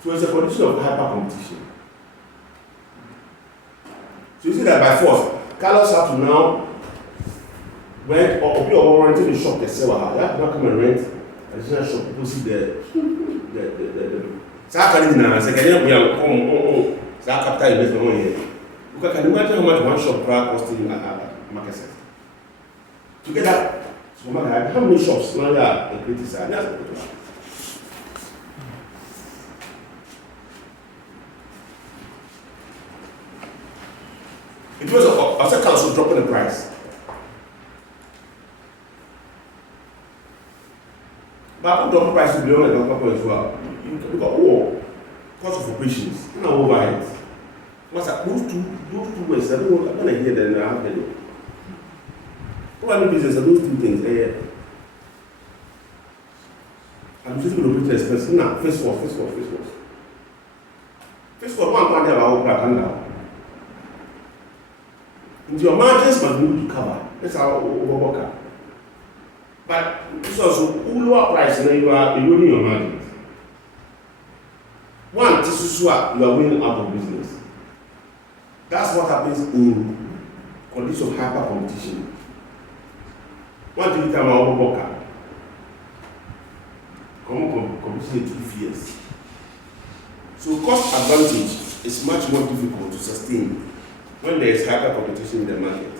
So it's a condition of hyper competition. So you see that by force, Carlos have to now rent or pay or renting the shop they sell. They have to now come and rent additional shop. People see the. So how can you now say, "Can you come?" So capital investment money here. Because can you imagine how much one shop costs in market sector? Together, so how many shops now are in critical side? That's what it It was a council dropping the price. But put the price to be on the company as well. Because cost of operations, and overhead. What's that? Those two ways. I don't want to hear them. I have to do. What business are those two things? I'm just going to put expense. Now, first one. One part of our plan now. Your margins must need to cover. That's how we work. But it's also lower price, and you are eroding your margins. One, this is why you are winning out of business. That's what happens in conditions of hyper competition. One thing I'm a worker. Competition is 2 years. So cost advantage is much more difficult to sustain when there is hyper competition in the market.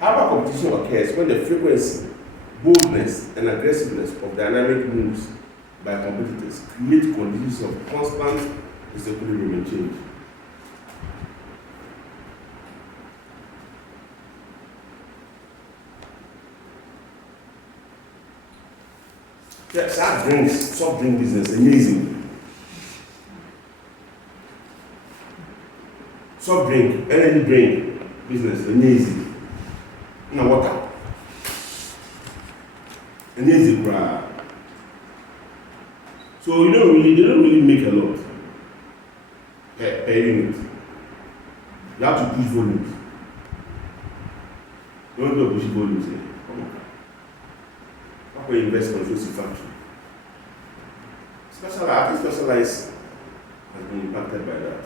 Hyper competition occurs when the frequency, boldness, and aggressiveness of dynamic moves by competitors create conditions of constant disequilibrium and change. Soft drink business, amazing. Soft drink, energy drink business, amazing. Now water. Amazing, bruh. So they don't really make a lot per unit. You have to push volumes. You don't do push volumes here. Come on. How can you invest in a factory? Specialized has been impacted by that.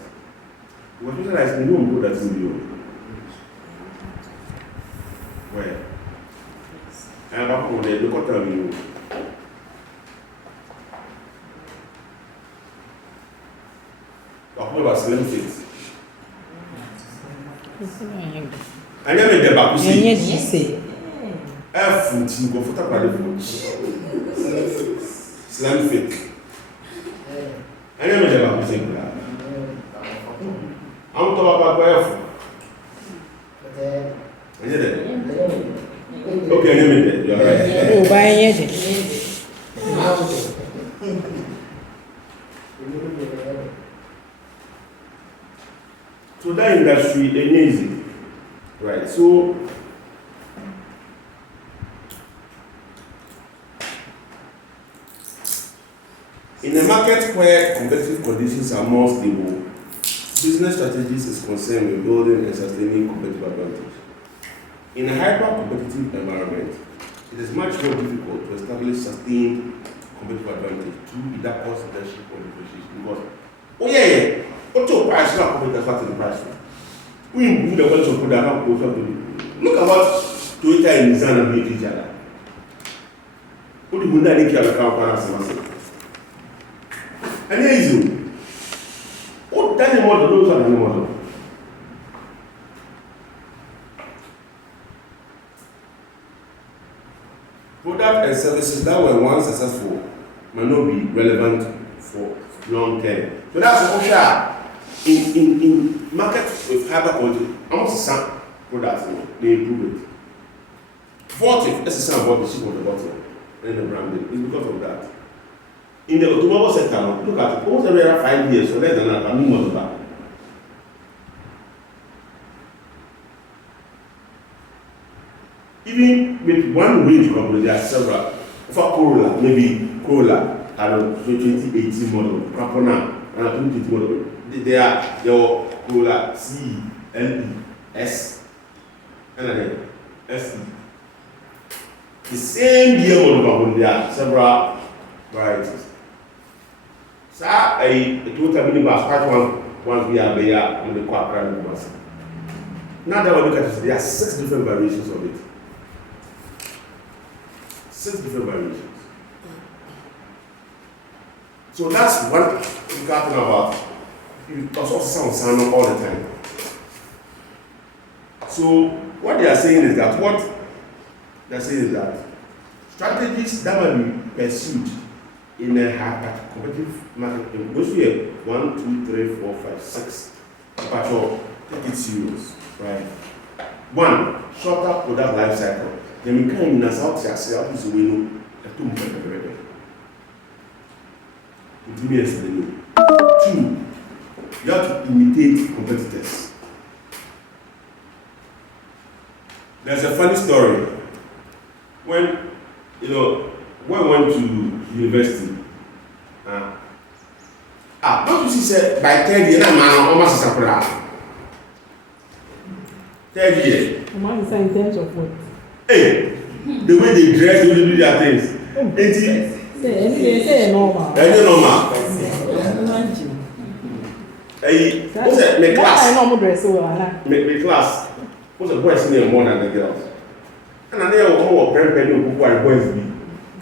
Because specialized, we don't know that's in the world. Where? And back on there, look what I mean. Talking about slim fit. I never made the back. You see? Food, you go for the food. Slim fit. I never made the back. I'm talking about where. Okay, I made it. You're right. Oh, buy it. So that industry is easy, right? So in a market where competitive conditions are more stable, business strategies is concerned with building and sustaining competitive advantage. In a hyper-competitive environment, it is much more difficult to establish sustained competitive advantage through either cost leadership or differentiation. Because, what to price not competitive, that's what the price for. We improve the quality of product and closer to it. Look at what Toyota and Nissan are doing to each other. Who do you know they care about cars? And there is you. What does the model look like? The model. Product and services that were once successful might not be relevant for long term. So that's what we are in markets with higher quality. Almost some products they improve it. 40, that's the same about the shape of the bottle and the branding. It's because of that. In the automobile sector, look at it, almost every 5 years, so less than that, a new model back. Even with one range company, there are several. For Corolla, maybe Corolla, I don't know, 2018 model, Capona, and a 2020 model. They are your Corolla C, L, E, S, and then S, E. The same year model company, there are several varieties. So, a total minibus, quite one we are there on the quadrant bus. Now that we look at it, there are 6 different variations of it. 6 different variations. So that's what we're talking about. It also sound all the time. So what they are saying is that strategies that will be pursued in a high competitive market, which we have 1, 2, 3, 4, 5, 6. But take it serious, right? 1, shorter product life cycle. Then we can in a South Asia, so we know that 2 months are ready. Continuously. 2, you have to imitate competitors. There's a funny story. When we went to university, don't you see, say, by 3rd year, I'm almost a surprise. 3rd year. I'm in terms of what? Hey, the way they dress, the way they do their things. Say normal. Normal. Hey, what's that? My class. I know dress well. My class. What's the boys in more than the girls? And I know more parents who are boys be.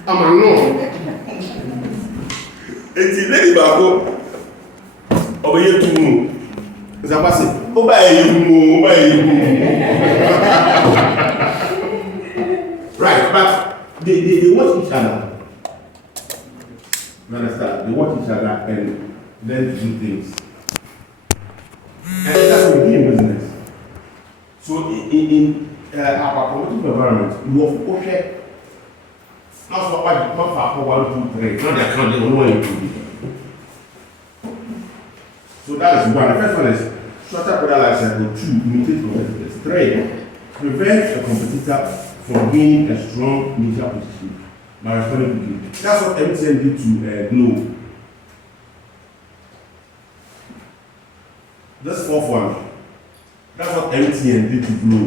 I'm a no. It's a lady bago. Over here to move. It's a passive. Right, but they watch each other. You understand? They watch each other and then do things. And that's what we do in business. So in our competitive environment, you have to check. Not for 1, 2, 3. Not that count, they don't want to do. So that is 1. The first one is shorter product life cycle. 2, imitate competitors. 3, prevent a competitor from gaining a strong initial position by responding quickly. That's what MTN did to Glow. This 4th one. That's what MTN did to Glow.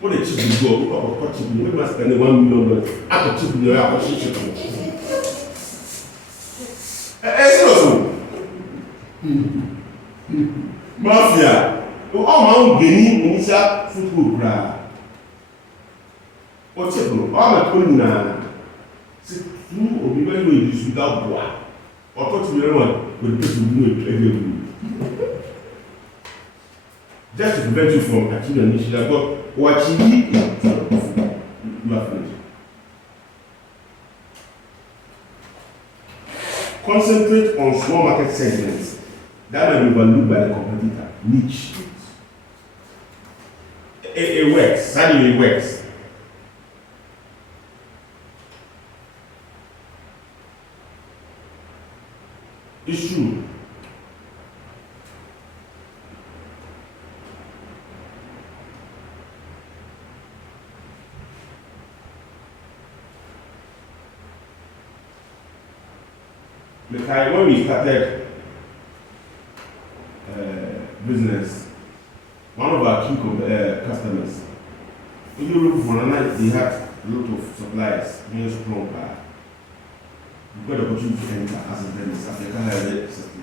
When the chip will go, people will cut chip. We must spend $1 million. I got chip in the air, I got chip. Mafia. All my own gaining initial football crowd. What's it? All my calling now. See, you will be very well used without boy. Or talk to me around with the person who will play the just to prevent you from achieving an issue. But what you need is you are finished. Concentrate on small market segments that may be valued by the competitor. Niche. It works. How do it works? It's true. Because when we started business, one of our key customers, in Europe for a night, they had a lot of suppliers, very strong power. We got the opportunity to enter as a business, as a kind of system.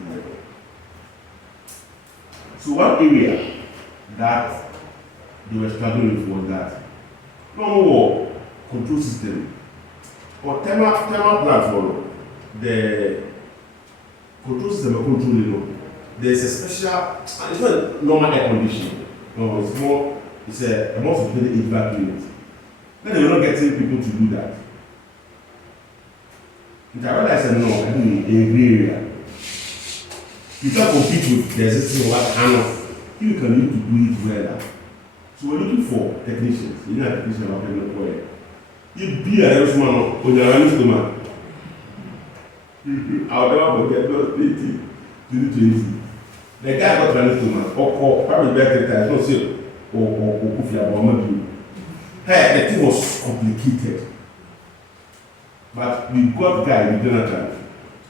So one area that they were struggling with was that no more control system or thermal plant for the control system of control. There's a special, it's not normal air conditioning. No, it's more, it's a more sophisticated HVAC unit. Then they were not getting people to do that. And I realized no, I think in a gray area. You can't compete with the existing one panel. You can need to do it well. So we're looking for technicians. You know, technicians are going to work. You be a man on your own stomach. I'll never forget those 2020. The guy got running stomach. Or probably better times. Don't say, or Kufia or Madu. Hey, the thing was complicated. But we got guy with Jonathan.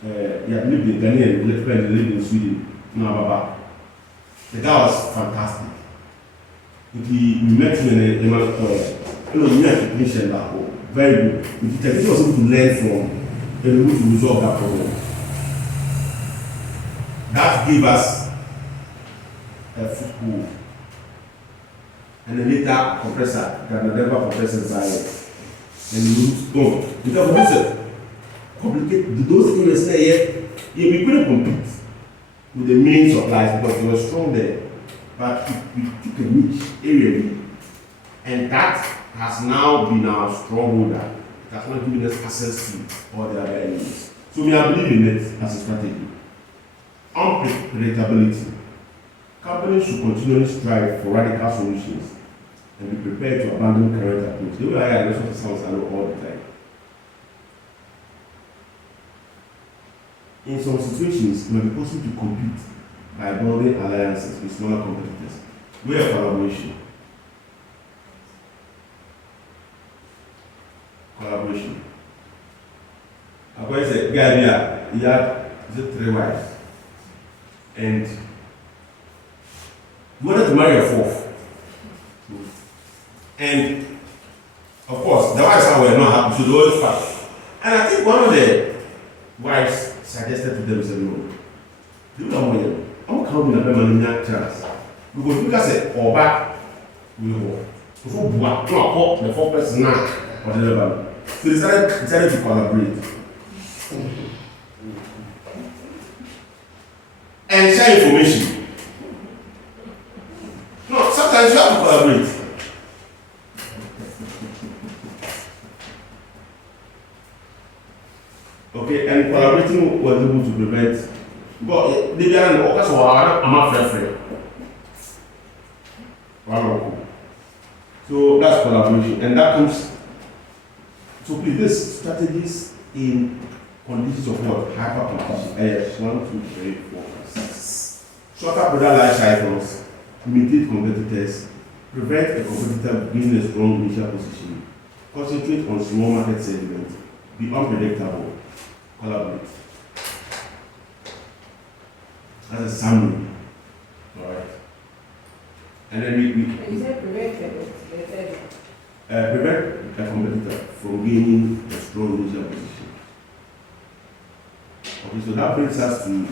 He had lived in Ghana, lived in Sweden. No, the guy was fantastic. We met him in a technician that was very good. The technician was able to learn from and able to resolve that problem. That gave us a football. And then later compressor, the Denver compressor side. And we go. Because we said, complicated those areas there, we couldn't compete with the main supplies because they were strong there. But we took a niche area, and that has now been our stronghold. It has not given us access to all the other areas. So we are believing it as a strategy. Unpredictability. Companies should continually strive for radical solutions and be prepared to abandon current approach. The way I listen to sounds I know all the time. In some situations, it may be possible to compete by building alliances with smaller competitors. We have collaboration. I've always said, guy here, he had 3 wives. And he wanted to marry a 4th. And of course, the wives were not happy, so they always fight. And I think one of the wives suggested to them, said, no, do not want I'm counting a permanent chance. Because you can say, or back, we will. Before the 4 person now, or the level. So they decided to collaborate. And share information. No, sometimes you have to collaborate. Okay, and collaborating was able to prevent. But they are in the so I'm not friend. So that's collaboration, and that comes. So please, this strategies in conditions of what? Hypercompetition. 1, 2, 3, 4, 5, 6. Shorter product life cycles, imitate competitors, prevent a competitor being a strong initial position, concentrate on small market segments, be unpredictable, collaborate. That's a summary. Alright. And then we You said prevent prevent a competitor from gaining a strong initial position. Okay, so that brings us to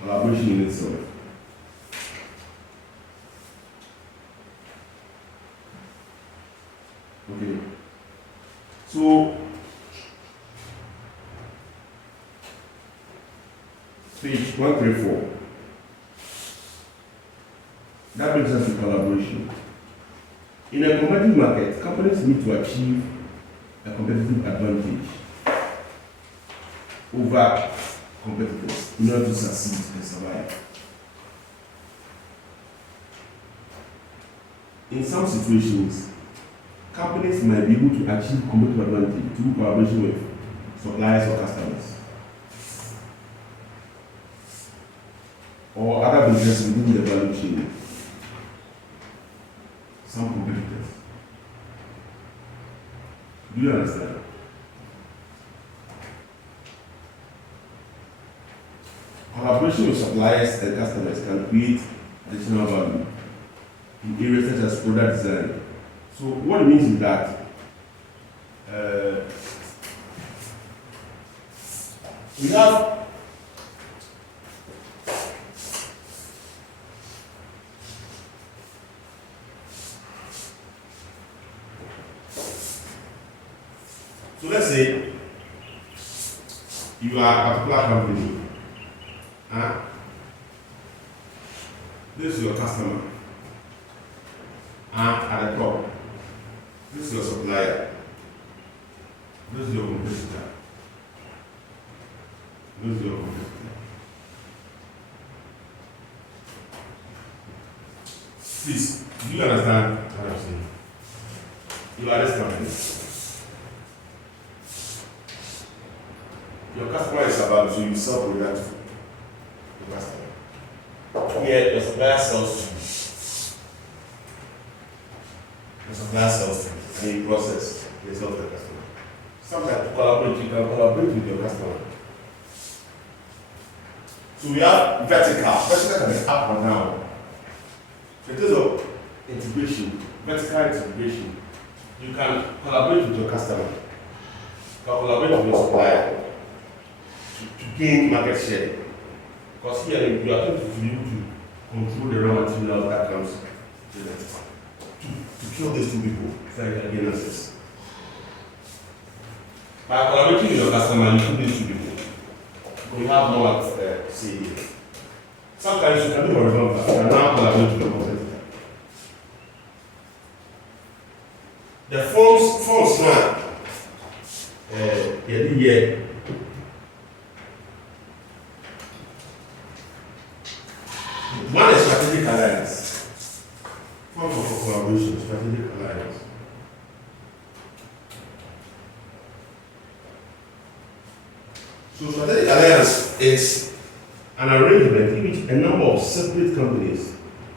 collaboration in itself. Okay. So page 134. That brings us to collaboration. In a competitive market, companies need to achieve a competitive advantage over competitors in order to succeed and survive. In some situations, companies might be able to achieve competitive advantage through collaboration with suppliers or customers, or other businesses within the value chain. Some competitors. Do you understand? Collaboration with suppliers and customers can create additional value in areas such as product design. So what it means is that we have let's say you are a particular company. This is your customer. At the top, this is your supplier. This is your competitor. This is your competitor. Please, do you understand what I'm saying? You are this company. Your customer is about to sell product to your customer. Here, your supplier sells to you. The supplier sells to you. And you process, they sell to the customer. Sometimes to collaborate, you can collaborate with your customer. So we have vertical. Vertical can be up or down. So in terms of integration, vertical integration, you can collaborate with your customer. You can collaborate with your supplier to gain market share. Because here you are going to be able to control the raw material that comes to kill these two people so you can gain access. By collaborating with your customer, you kill these two people. So you have more say. Sometimes you can do horizontal. You can now collaborate with your competitor. The forms now, here. One is strategic alliance. Form of collaboration, strategic alliance. So strategic alliance is an arrangement in which a number of separate companies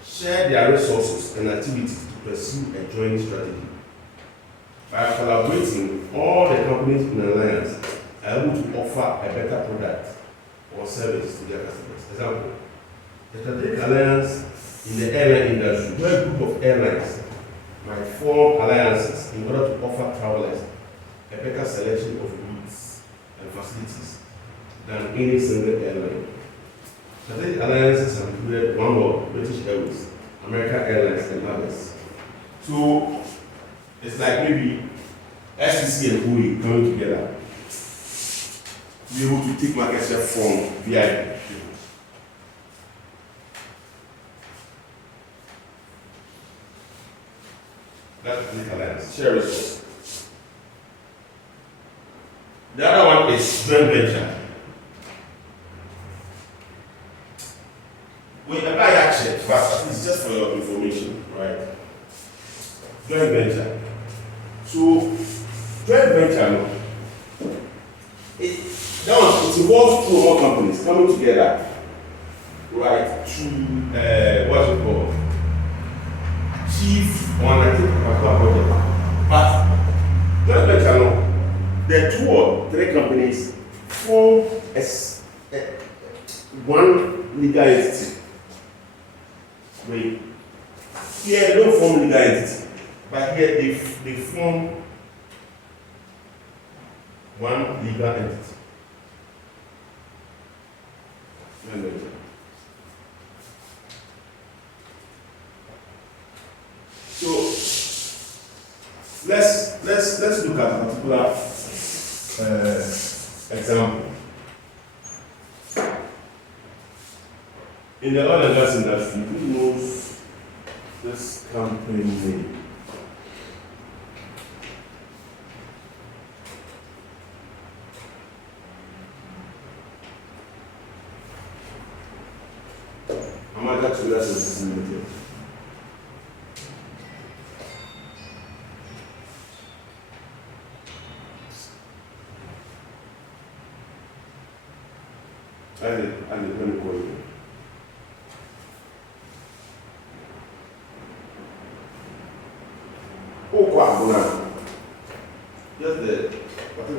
share their resources and activities to pursue a joint strategy. By collaborating, all the companies in an alliance are able to offer a better product or service to their customers. Example, the strategic alliance in the airline industry, where a group of airlines might form alliances in order to offer travelers a better selection of routes and facilities than any single airline. Strategic alliances have included Oneworld, British Airways, American Airlines, and others. So it's like maybe SEC and OE coming together to be able to take market share from VIP. That's the alliance. Share resource. The other one is joint venture. We apply action, but it's just for your information, right? Joint venture. So, joint venture, it involves two or more companies coming together, right, to what's it called? Achieve one particular project. But joint venture, no, the two or three companies form one legal entity. Wait. Here they don't form legal entity, but here they form one legal entity. So let's look at a particular example. In the oil and gas industry, who knows this company name? Amanda Services Limited. I did, let me call you. Just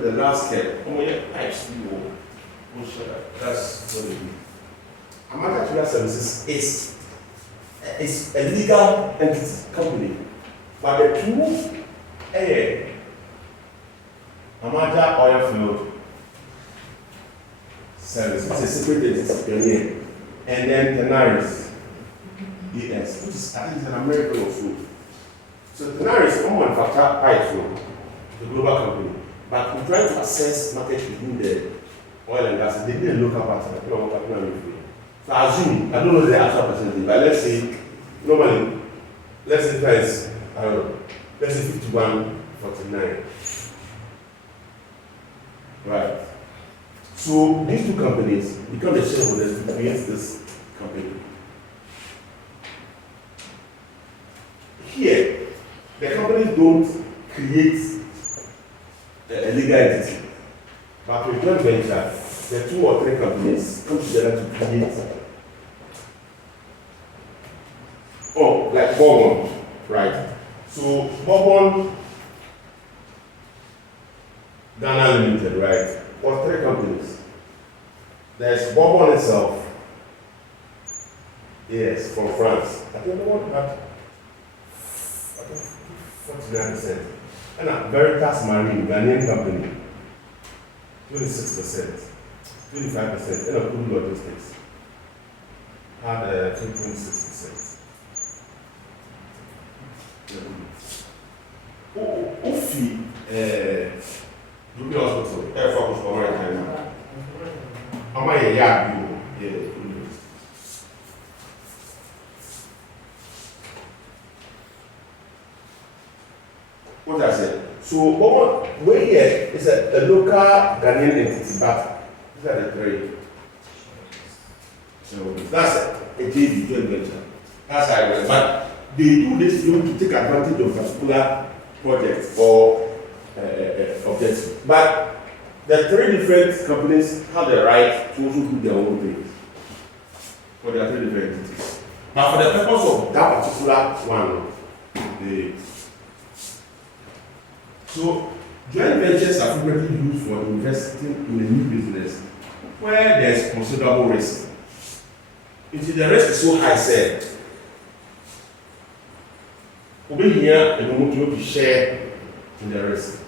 the last step. Oh, yeah, pipes. That's what it is. Amanda Services is a legal entity company, but the two Amanda Oil Field Services is a separate entity, and then Tenaris ES, which is I think an American also. So Tenaris manufacture pipes, the global company. But we're trying to assess market within the oil and gas. They need a local partner. So I assume, I don't know the actual percentage, but let's say, normally, let's say price, I don't know, let's say 51.49. Right. So these two companies become the shareholders to create this company. Here, the companies don't create a legal entity, but with joint venture, the 2 or 3 companies come together to create. Oh, like Bourbon, right? So Bourbon Ghana Limited, right? Or 3 companies. There's Bourbon itself. Yes, from France. I think the one had 49%. And a Veritas Marine, Ghanaian company, 26%, 25%, and a Kudu Logistics had 2.6%. Ofi, Dubi Hospital, Air Focus for Maritime. How am I yeah. What I said. So, where here is a local Ghanaian entity, but these are the 3. So, that's a JV, joint venture. That's how it works. But they do this to take advantage of a particular project or objective. But the 3 different companies have the right to also do their own things for their 3 different entities. But for the purpose of that particular one, so joint ventures are frequently used for investing in a new business where there's considerable risk. If the risk is so high, said, over here, you want to share in the risk.